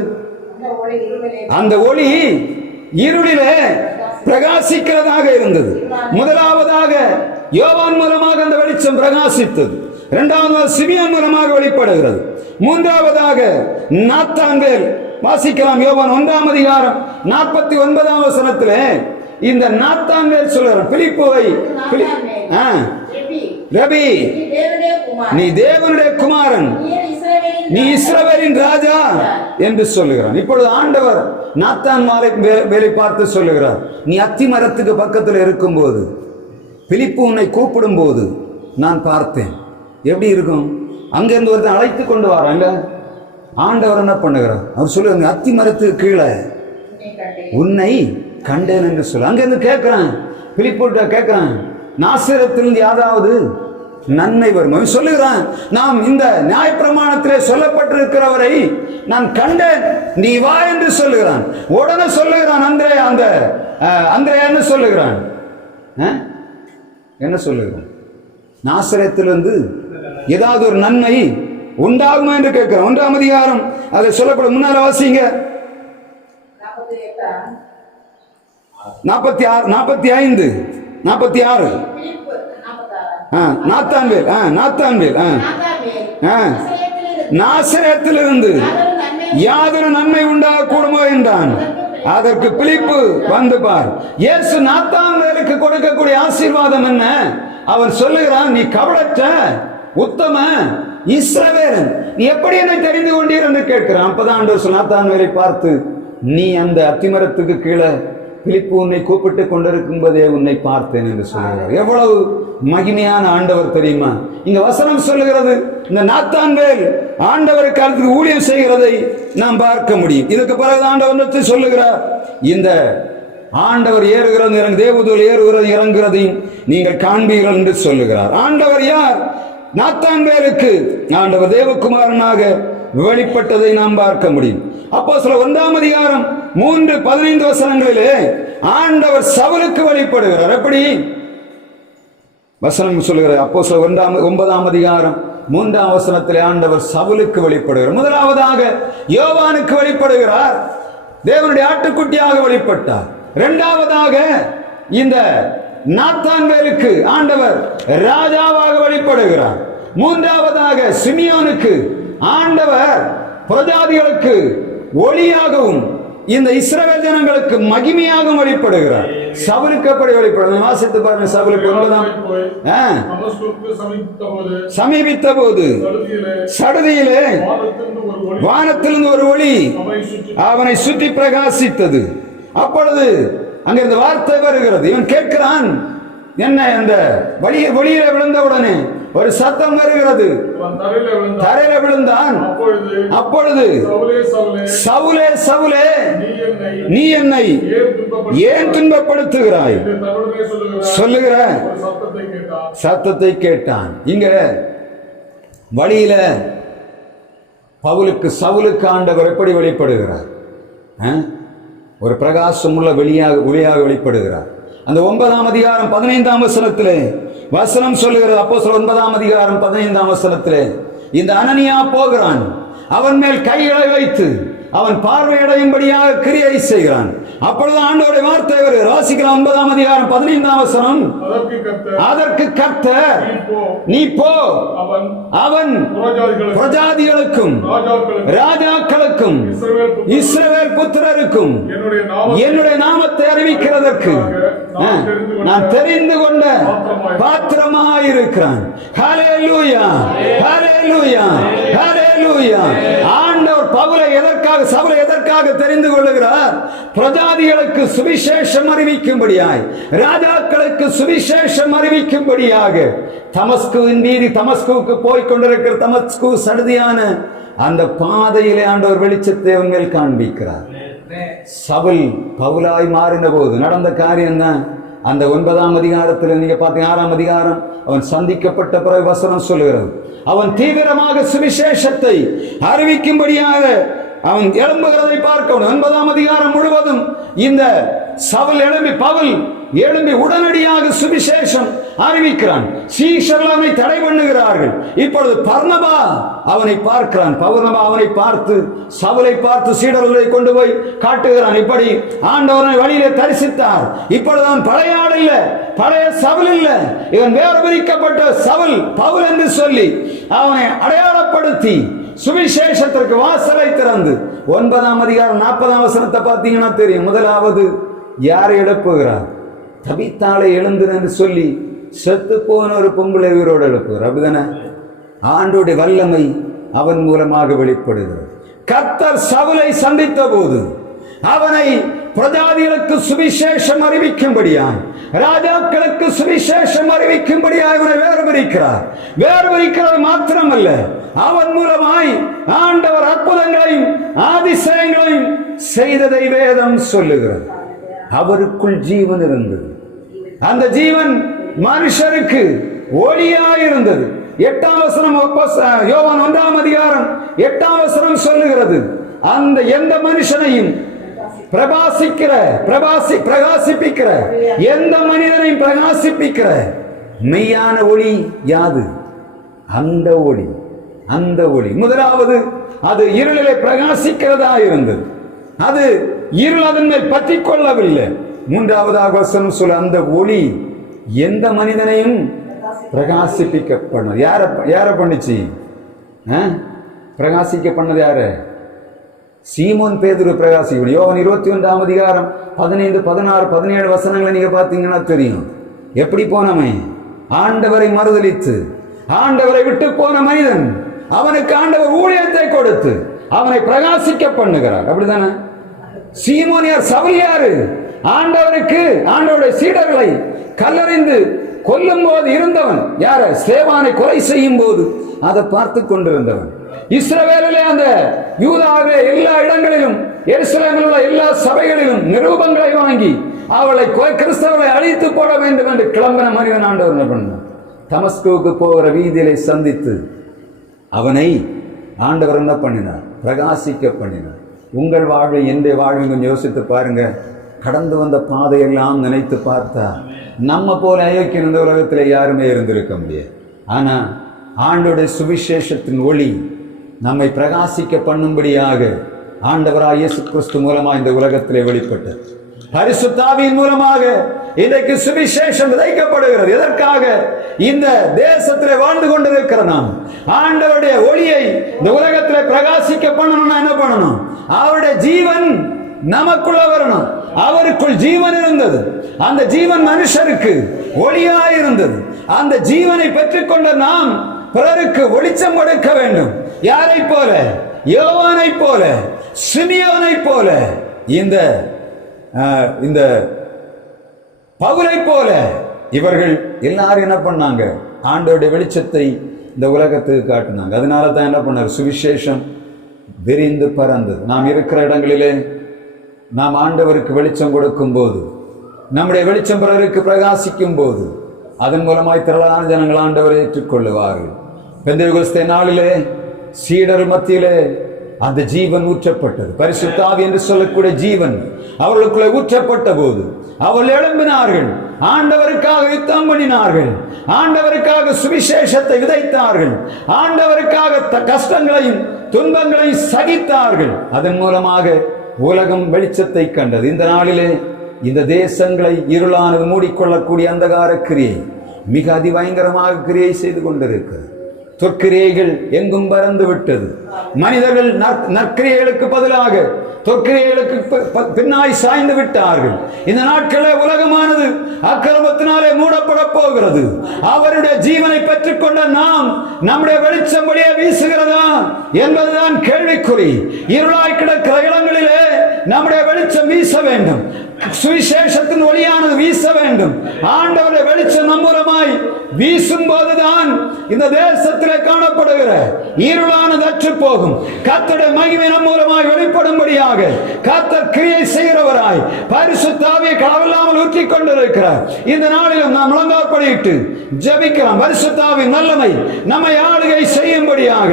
அந்த ஒளி இருளிலே பிரகாசிக்கிறதாக இருந்தது. முதலாவதாக யோவான் மூலமாக அந்த வெளிச்சம் பிரகாசித்தது. இரண்டாவது சிமியோன் மூலமாக வெளிப்படுகிறது. மூன்றாவதாக நாத்தான்வேல் வாசிக்கலாம். யோவான் 1ஆம் அதிகாரம் 49ஆம் வசனத்திலே இந்த நாத்தான்வேல் சொல்கிறார், பிலிப்போவை, ரபி நீ தேவனுடைய குமாரன், நீ இஸ்ரவேலின் ராஜா என்று சொல்லுகிறான். இப்பொழுது ஆண்டவர் நாத்தான் வேலை பார்த்து சொல்லுகிறார், நீ அத்தி மரத்துக்கு பக்கத்தில் இருக்கும்போது பிலிப்பு உன்னை கூப்பிடும் போது நான் பார்த்தேன். எப்படி இருக்கும்? அங்கிருந்து ஒருத்தன் அழைத்து கொண்டு வராங்க. ஆண்டவர் என்ன பண்ணுகிறார்? அவர் சொல்லுவாங்க, அத்தி மரத்துக்கு கீழே உன்னை கண்டேன் என்று சொல்ல. அங்கிருந்து கேட்கிறான், பிலிப்புட்ட கேட்கிறான், நாசரத்திலிருந்து யாராவது நன்மை வரும்? அவன் சொல்லுகிறான், நாம் இந்த நியாயப்பிரமாணத்திலே சொல்லப்பட்டிருக்கிறவரை நான் கண்டேன், நீ வா என்று சொல்லுகிறான். உடனே சொல்லுகிறான் அந்திரே என்ன சொல்லுகிறான்? என்ன சொல்லுகிறான்? நாசரத்திலிருந்து ஏதாவது ஒரு நன்மை உண்டாகுமா என்று கேட்கிறான். 1ஆம் அதிகாரம் அதை சொல்லப்படும். முன்னால வாசிங்க. 46 46 நாத்தான்வேல் நாசரேத்திலிருந்து யாதொரு நன்மை உண்டாக கூடுமோ என்றான். அதற்கு பிலிப்பு வந்து பார். இயேசு நாத்தான்வேலுக்கு கொடுக்கக்கூடிய ஆசீர்வாதம் என்ன? அவன் சொல்லுகிறான், நீ கபடற்ற உத்தம இஸ்ரவேலன், நீ எப்படி என்னை தெரிந்து கொண்டீர் என்று கேட்கிறான். அப்பதான் ஆண்டவர் நாத்தான்வேலை பார்த்து, நீ அந்த அத்திமரத்துக்கு கீழே பிலிப்பு உன்னை கூப்பிட்டு கொண்டிருக்கும் போதே உன்னை பார்த்தேன் என்று சொல்லுகிறார். எவ்வளவு மகிமையான ஆண்டவர் தெரியுமா? இங்க வசனம் சொல்லுகிறது, இந்த நாத்தான்வேல் ஆண்டவருக்கு அடுத்து ஊழியம் செய்கிறதை நாம் பார்க்க முடியும். இதுக்கு பிறகு ஆண்டவர் சொல்லுகிறார், இந்த ஆண்டவர் ஏறுகிறது தேவதூதர் ஏறுகிறது இறங்குறதையும் நீங்கள் காண்பீர்கள் என்று சொல்லுகிறார். ஆண்டவர் யார்? நாத்தான்வேலுக்கு ஆண்டவர் தேவகுமாரனாக வெளிப்பட்டதை நாம் பார்க்க முடியும். அப்போஸ்தலர் 1ஆம் அதிகாரம் 3-15 வசனங்களிலே ஆண்டவர் சவுலுக்கு வெளிப்படுகிறார். எப்படி வசனம் சொல்லுகிறார்? அப்போஸ்தலர் 9ஆம் அதிகாரம் 3ஆம் வசனத்திலே ஆண்டவர் சவுலுக்கு வெளிப்படுகிறார். முதலாவதாக யோவானுக்கு வெளிப்படுகிறார், தேவனுடைய ஆட்டுக்குட்டியாக வெளிப்பட்டார். இரண்டாவதாக இந்த நாத்தான்வேலுக்கு ஆண்டவர் ராஜாவாக வெளிப்படுகிறார். மூன்றாவதாக சிமியோனுக்கு ஆண்டவர் புரஜாதிகளுக்கு ஒளியாகவும் இந்த இஸ்ரவேல் ஜனங்களுக்கு மகிமையாகவும் வெளிப்படுகிறார். சவுலுக்கு எப்படி வெளிப்படுகிறது? வாசித்து பாருங்க. சவுலுக்கு சமீபித்த போது சடுதியிலே வானத்திலிருந்து ஒரு ஒளி அவனை சுற்றி பிரகாசித்தது. அப்பொழுது அங்கிருந்து வார்த்தை வருகிறது. இவன் கேட்கிறான், என்ன? அந்த ஒளியில விழுந்தவுடனே ஒரு சத்தம் வருகிறது. தரையில விழுந்தான். அப்பொழுது சவுலே சவுலே நீ என்னை ஏன் துன்பப்படுத்துகிறாய் சொல்லுகிற சத்தத்தை கேட்டான். இங்க வழியில சவுலுக்கு ஆண்டவர் எப்படி வெளிப்படுகிறார்? ஒரு பிரகாசம் உள்ள ஒளியாக வெளிப்படுகிறார். அந்த 9ஆம் அதிகாரம் 15ஆம் வசனத்திலே வசனம் சொல்லுகிறது. அப்போஸ்தலர் 9ஆம் அதிகாரம் 15ஆம் வசனத்திலே இந்த அனனியா போகிறான், அவன் மேல் கைகளை வைத்து அவன் பார்வையடையும்படியாக கிரியை செய்கிறான். அப்பொழுது ஆண்டவருடைய வார்த்தை வருகிறது. வாசிக்கலாம். 9ஆம் அதிகாரம் 15ஆம் வசனம். அதற்கு கர்த்தர், நீ போ, அவன் பிரஜாதிகளுக்கும் ராஜாக்களுக்கும் இஸ்ரவேல் புத்திரருக்கும் என்னுடைய நாமத்தை அறிவிக்கிறதற்கு நான் தெரிந்து கொண்ட பாத்திரமாயிருக்கிறான். ஹல்லேலூயா, ஹல்லேலூயா, ஹல்லேலூயா. ஆண்டவர் சவுலை எதற்காக தெரிந்து கொள்ளுகிறார்? பிரஜாதிகளுக்கு சுவிசேஷம் அறிவிக்கும்படியாய், ராஜாக்களுக்கு சுவிசேஷம் அறிவிக்கும்படியாக. தமஸ்குவின் மீது தமஸ்குவுக்கு போய் கொண்டிருக்கிற தமஸ்கு சடுதியான அந்த பாதையிலே ஆண்டவர் வெளிச்சத்தை அவன் மேல் காண்பிக்கிறார். சவுல் பவுலாய் மாறின போது நடந்த காரியம் தான். அந்த 9ஆம் அதிகாரத்தில் நீங்க பார்த்தீங்க, 6ஆம் அதிகாரம் அவன் சந்திக்கப்பட்ட பிறகு வசனம் சொல்லுகிறது, அவன் தீவிரமாக சுவிசேஷத்தை அறிவிக்கும்படியாக அவன் எழும்புகிறதை பார்க்கணும். 9ஆம் அதிகாரம் முழுவதும் இந்த பவுல் எழும்பி உடனடியாக சுவிசேஷம் அறிவிக்கிறான். சீஷர்கள் அவனை தடை பண்ணுகிறார்கள். இப்பொழுது பர்னபா அவனை பார்க்கிறான். பவுர்ணபா அவனை பார்த்து சவுலை பார்த்து சீடர்களை கொண்டு போய் காட்டுகிறான். இப்படி ஆண்டவரை வழியிலே தரிசித்தார். இப்பொழுது அவன் பழைய ஆள் இல்ல, பழைய சவுல் இல்ல, இவன் வேறு பிரிக்கப்பட்ட சவுல் பவுல் என்று சொல்லி அவனை அடையாளப்படுத்தி சுவிசேஷத்திற்கு வாசலை திறந்து 9ஆம் அதிகாரம் 40ஆம் வசனத்தை பார்த்தீங்கன்னா தெரியும். முதலாவது யாரை எழுப்புகிறார்? தபித்தாளை எழுந்துன்னு என்று சொல்லி செத்து போன ஒரு பொம்பளை உயிரோடு எழுப்புகிறார். அப்படிதானே? ஆண்டோடைய வல்லமை அவன் மூலமாக வெளிப்படுகிறது. கர்த்தர் சவுலை சந்தித்த போது அவனை பிரஜாதிகளுக்கு சுவிசேஷம் அறிவிக்கும்படியாய், ராஜாக்களுக்கு சுவிசேஷம் அறிவிக்கும்படியாய் அவனை வேறுபிரிக்கிறார். வேறுபிரிக்கிறது மாத்திரமல்ல, அவன் மூலமாய் ஆண்டவர் அற்புதங்களையும் அதிசயங்களையும் செய்ததை வேதம் சொல்லுகிறது. அவருக்குள் ஜீவன் இருந்தது. அந்த ஜீவன் மனுஷருக்கு ஒளியாயிருந்தது. 8ஆம் வசனம் யோவான் 1ஆம் அதிகாரம் 8ஆம் வசனம் சொல்லுகிறது, அந்த எந்த மனுஷனையும் பிரகாசிப்பிக்கிற எந்த மனிதனையும் பிரகாசிப்பிக்கிற மெய்யான ஒளி யாது? அந்த ஒளி. அந்த ஒளி முதலாவது அது இருளிலே பிரகாசிக்கிறதா இருந்தது. அது இருள் அதன் மேல் பற்றி கொள்ளவில்லை. 3ஆவதாக வசனம் சொல்ல, அந்த ஒளி எந்த மனிதனையும் பிரகாசிப்பிக்க பண்ணது. யார பண்ணுச்சு? பிரகாசிக்க பண்ணது யாரு? சீமோன் பேதுரு பிரகாசிக்கணும். யோவான் 21ஆம் அதிகாரம் 15, 16, 17 வசனங்களை நீங்க பார்த்தீங்கன்னா தெரியும். எப்படி போனவன்? ஆண்டவரை மறுதலித்து ஆண்டவரை விட்டு போன மனிதன், அவனுக்கு ஆண்டவர் ஊழியத்தை கொடுத்து அவனை பிரகாசிக்க பண்ணுகிறார். அப்படித்தானே? சீமோனியார் சவுல் யாரு? ஆண்டவருடைய சீடர்களை கல்லறிந்து கொல்லும் போது இருந்தவன். யார? ஸ்தேவானை கொலை செய்யும் போது அதை பார்த்து கொண்டிருந்தவன். இஸ்ரவேலிலே அந்த யூதாவிலே எல்லா இடங்களிலும் எருசலேமில் உள்ள எல்லா சபைகளிலும் நிரூபங்களை வாங்கி அவளை கிறிஸ்தவர்களை அழித்து போட வேண்டும் என்று கிளம்பின மனிதன் ஆண்டவர் என்ன பண்ணார்? தமஸ்குவுக்கு போகிற வீதியிலே சந்தித்து அவனை ஆண்டவர் என்ன பண்ணினார்? பிரகாசிக்க பண்ணினார். உங்கள் வாழ்வை என்னுடைய வாழ்வை கொஞ்சம் யோசித்து பாருங்க. கடந்து வந்த பாதையெல்லாம் நினைத்து பார்த்தா நம்ம போல அயோக்கியம் இந்த உலகத்தில் யாருமே இருந்திருக்க முடியாது. ஆனா ஆண்டோடைய சுவிசேஷத்தின் ஒளி நம்மை பிரகாசிக்க பண்ணும்படியாக ஆண்டவராய் இயேசு கிறிஸ்து மூலமாக இந்த உலகத்திலே வெளிப்பட்டது. பரிசுத்த ஆவியின் மூலமாக இன்றைக்கு சுவிசேஷம் விதைக்கப்படுகிறது. எதற்காக? இந்த தேசத்திலே வாழ்ந்து கொண்டிருக்கிற நாம் ஆண்டவருடைய ஒளியை இந்த உலகத்திலே பிரகாசிக்க பண்ணணும்னா என்ன பண்ணணும்? அவருடைய ஜீவன் நமக்குள்ள வரணும். அவருக்குள் ஜீவன் இருந்தது. அந்த ஜீவன் மனுஷருக்கு ஒளியாய் இருந்தது. அந்த ஜீவனை பெற்றுக்கொண்ட நாம் பிறருக்கு வெளிச்சம் கொடுக்க வேண்டும். யாரை போல? யோவானை போல, சிமியோனை போல, இந்த பவுலை போல. இவர்கள் எல்லாரும் என்ன பண்ணாங்க? ஆண்டவருடைய வெளிச்சத்தை இந்த உலகத்துக்கு காட்டினாங்க. அதனால தான் என்ன பண்ணார்? சுவிசேஷம் விரிந்து பறந்தது. நாம் இருக்கிற இடங்களிலே நாம் ஆண்டவருக்கு வெளிச்சம் கொடுக்கும் போது, நம்முடைய வெளிச்சம் பிறருக்கு பிரகாசிக்கும் போது, அதன் மூலமாய் திரளான ஜனங்கள் ஆண்டவரை ஏற்றுக்கொள்ளுவார்கள். பெந்தெகோஸ்தே நாளிலே சீடர் மத்தியிலே அந்த ஜீவன் ஊற்றப்பட்டது. பரிசுத்த ஆவி என்று சொல்லக்கூடிய ஜீவன் அவர்களுக்குள்ளே ஊற்றப்பட்ட போது அவர்கள் எழும்பினார்கள். ஆண்டவருக்காக யுத்தம் பண்ணினார்கள். ஆண்டவருக்காக சுவிசேஷத்தை விதைத்தார்கள். ஆண்டவருக்காக கஷ்டங்களையும் துன்பங்களையும் சகித்தார்கள். அதன் மூலமாக உலகம் வெளிச்சத்தை கண்டது. இந்த நாளிலே இந்த தேசங்களை இருளானது மூடிக்கொள்ளக்கூடிய அந்தகார கிரியை மிக அதிபயங்கரமாக கிரியை செய்து கொண்டிருக்கிறது. தொற்கிரியைகள் எங்கும் பறந்து விட்டது. மனிதர்கள் நற்கிரியைகளுக்கு பதிலாக தொற்கிரியைகளுக்கு பின்னாய் சாய்ந்து விட்டார்கள். இந்த நாட்களே உலகமானது அக்கிரமத்தினாலே மூடப்பட போகிறது. அவருடைய ஜீவனை பெற்றுக்கொண்ட நாம் நம்முடைய வெளிச்சம் வழியே வீசுகிறதா என்பதுதான் கேள்விக்குறி. இருளாய் கிடக்கிற இடங்களிலே நம்முடைய வெளிச்சம் வீச வேண்டும். சுவிசேஷத்தின் ஒளியானது வீச வேண்டும். ஆண்டவருடைய வெளிச்சம் நம் மூலமாய் வீசும் போதுதான் இந்த தேசத்திலே காணப்படுகிற இருளானது அற்று போகும். கர்த்தருடைய மகிமை நம் மூலமாய் வெளிப்படும்படியாக கர்த்தர் கிரியை செய்கிறவராய் பரிசுத்த ஆவியை களவில்லாமல் ஊற்றிக் கொண்டிருக்கிறார். இந்த நாளிலும் நாம் முழங்காற்படியிட்டு ஜெபிக்கலாம். பரிசுத்த ஆவியின் வல்லமை நம்மை ஆளுகை செய்யும்படியாக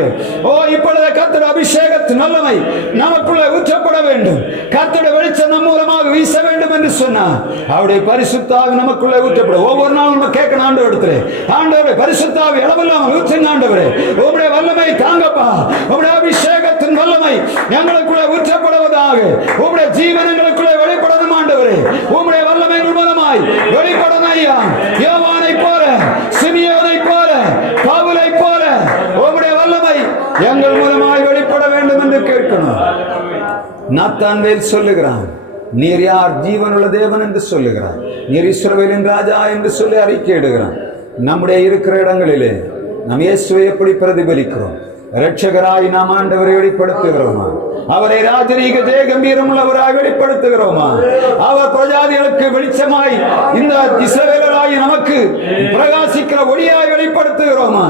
இப்பொழுது கர்த்தருடைய அபிஷேகத்தின் வல்லமை நமக்குள்ளே ஊற்றப்பட வேண்டும். கர்த்தருடைய வெளிச்சம் நம் மூலமாக வீச வேண்டும் என்று சொன்னார். அவருடைய பரிசுத்த ஆவி நமக்குள்ளே ஊற்றப்படும். ஒவ்வொரு நாளும் நம்ம கேட்கணும், ஆண்டவரிடத்திலே, ஆண்டவரே பரிசுத்த ஆவி அளவில்லாமல் ஊற்றுங்க ஆண்டவரே, உம்முடைய வல்லமை தாங்கப்பா, உம்முடைய அபிஷேகத்தின் வல்லமை எங்களுக்குள்ளே ஊற்றப்படுவதாக, உம்முடைய ஜீவன் எங்களுக்குள்ளே வெளிப்படணும் ஆண்டவரே, உம்முடைய வல்லமை மூலமாய் வெளிப்படணும் ஐயா. யோவானை போல, சிமியோனை போல, பவுலை போல உம்முடைய வல்லமை எங்கள் மூலமாய் வெளிப்பட வேண்டும் என்று கேட்கணும். நாத்தான்வேல் சொல்லுகிறான், நீர் யார்? ஜீவனுள்ள தேவன் என்று சொல்லுகிறான். நீர் இஸ்ரவேலின் ராஜா என்று சொல்லி அறிக்கையிடுகிறான். நம்முடைய இருக்கிற இடங்களிலே நாம் இயேசுவை எப்படி பிரதிபலிக்கிறோம்? இரட்சகராய் நாம் ஆண்டவரை வெளிப்படுத்துகிறோமா? அவரை ராஜரீக ஜெயகம்பீரம் உள்ளவராய் வெளிப்படுத்துகிறோமா? அவர் பிரஜாதிகளுக்கு வெளிச்சமாய் இந்த இஸ்ரவேலராய் நமக்கு பிரகாசிக்கிற ஒளியாய் வெளிப்படுத்துகிறோமா?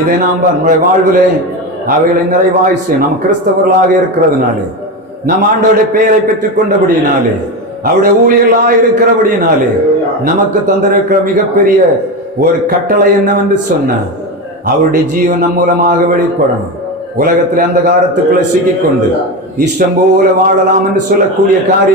இதை நாம் நம்முடைய வாழ்விலே அவைகளை நிறைவாய் செய்யும். நாம் கிறிஸ்தவர்களாக இருக்கிறதுனாலே, நம் ஆண்டவருடைய பெயரை பெற்றுக் கொண்டபடியினாலே, அவருடைய ஊழியர்களாக இருக்கிறபடியினாலே நமக்கு தந்திருக்கிற மிகப்பெரிய ஒரு கட்டளை என்னவென்று சொன்னார், அவருடைய ஜீவன் நம் மூலமாக வெளிப்படணும். உலகத்தில் அந்த காலத்துக்குள்ள சிக்கிக்கொண்டு இஷ்டம் போல வாழலாம் என்று சொல்லக்கூடிய காரியம்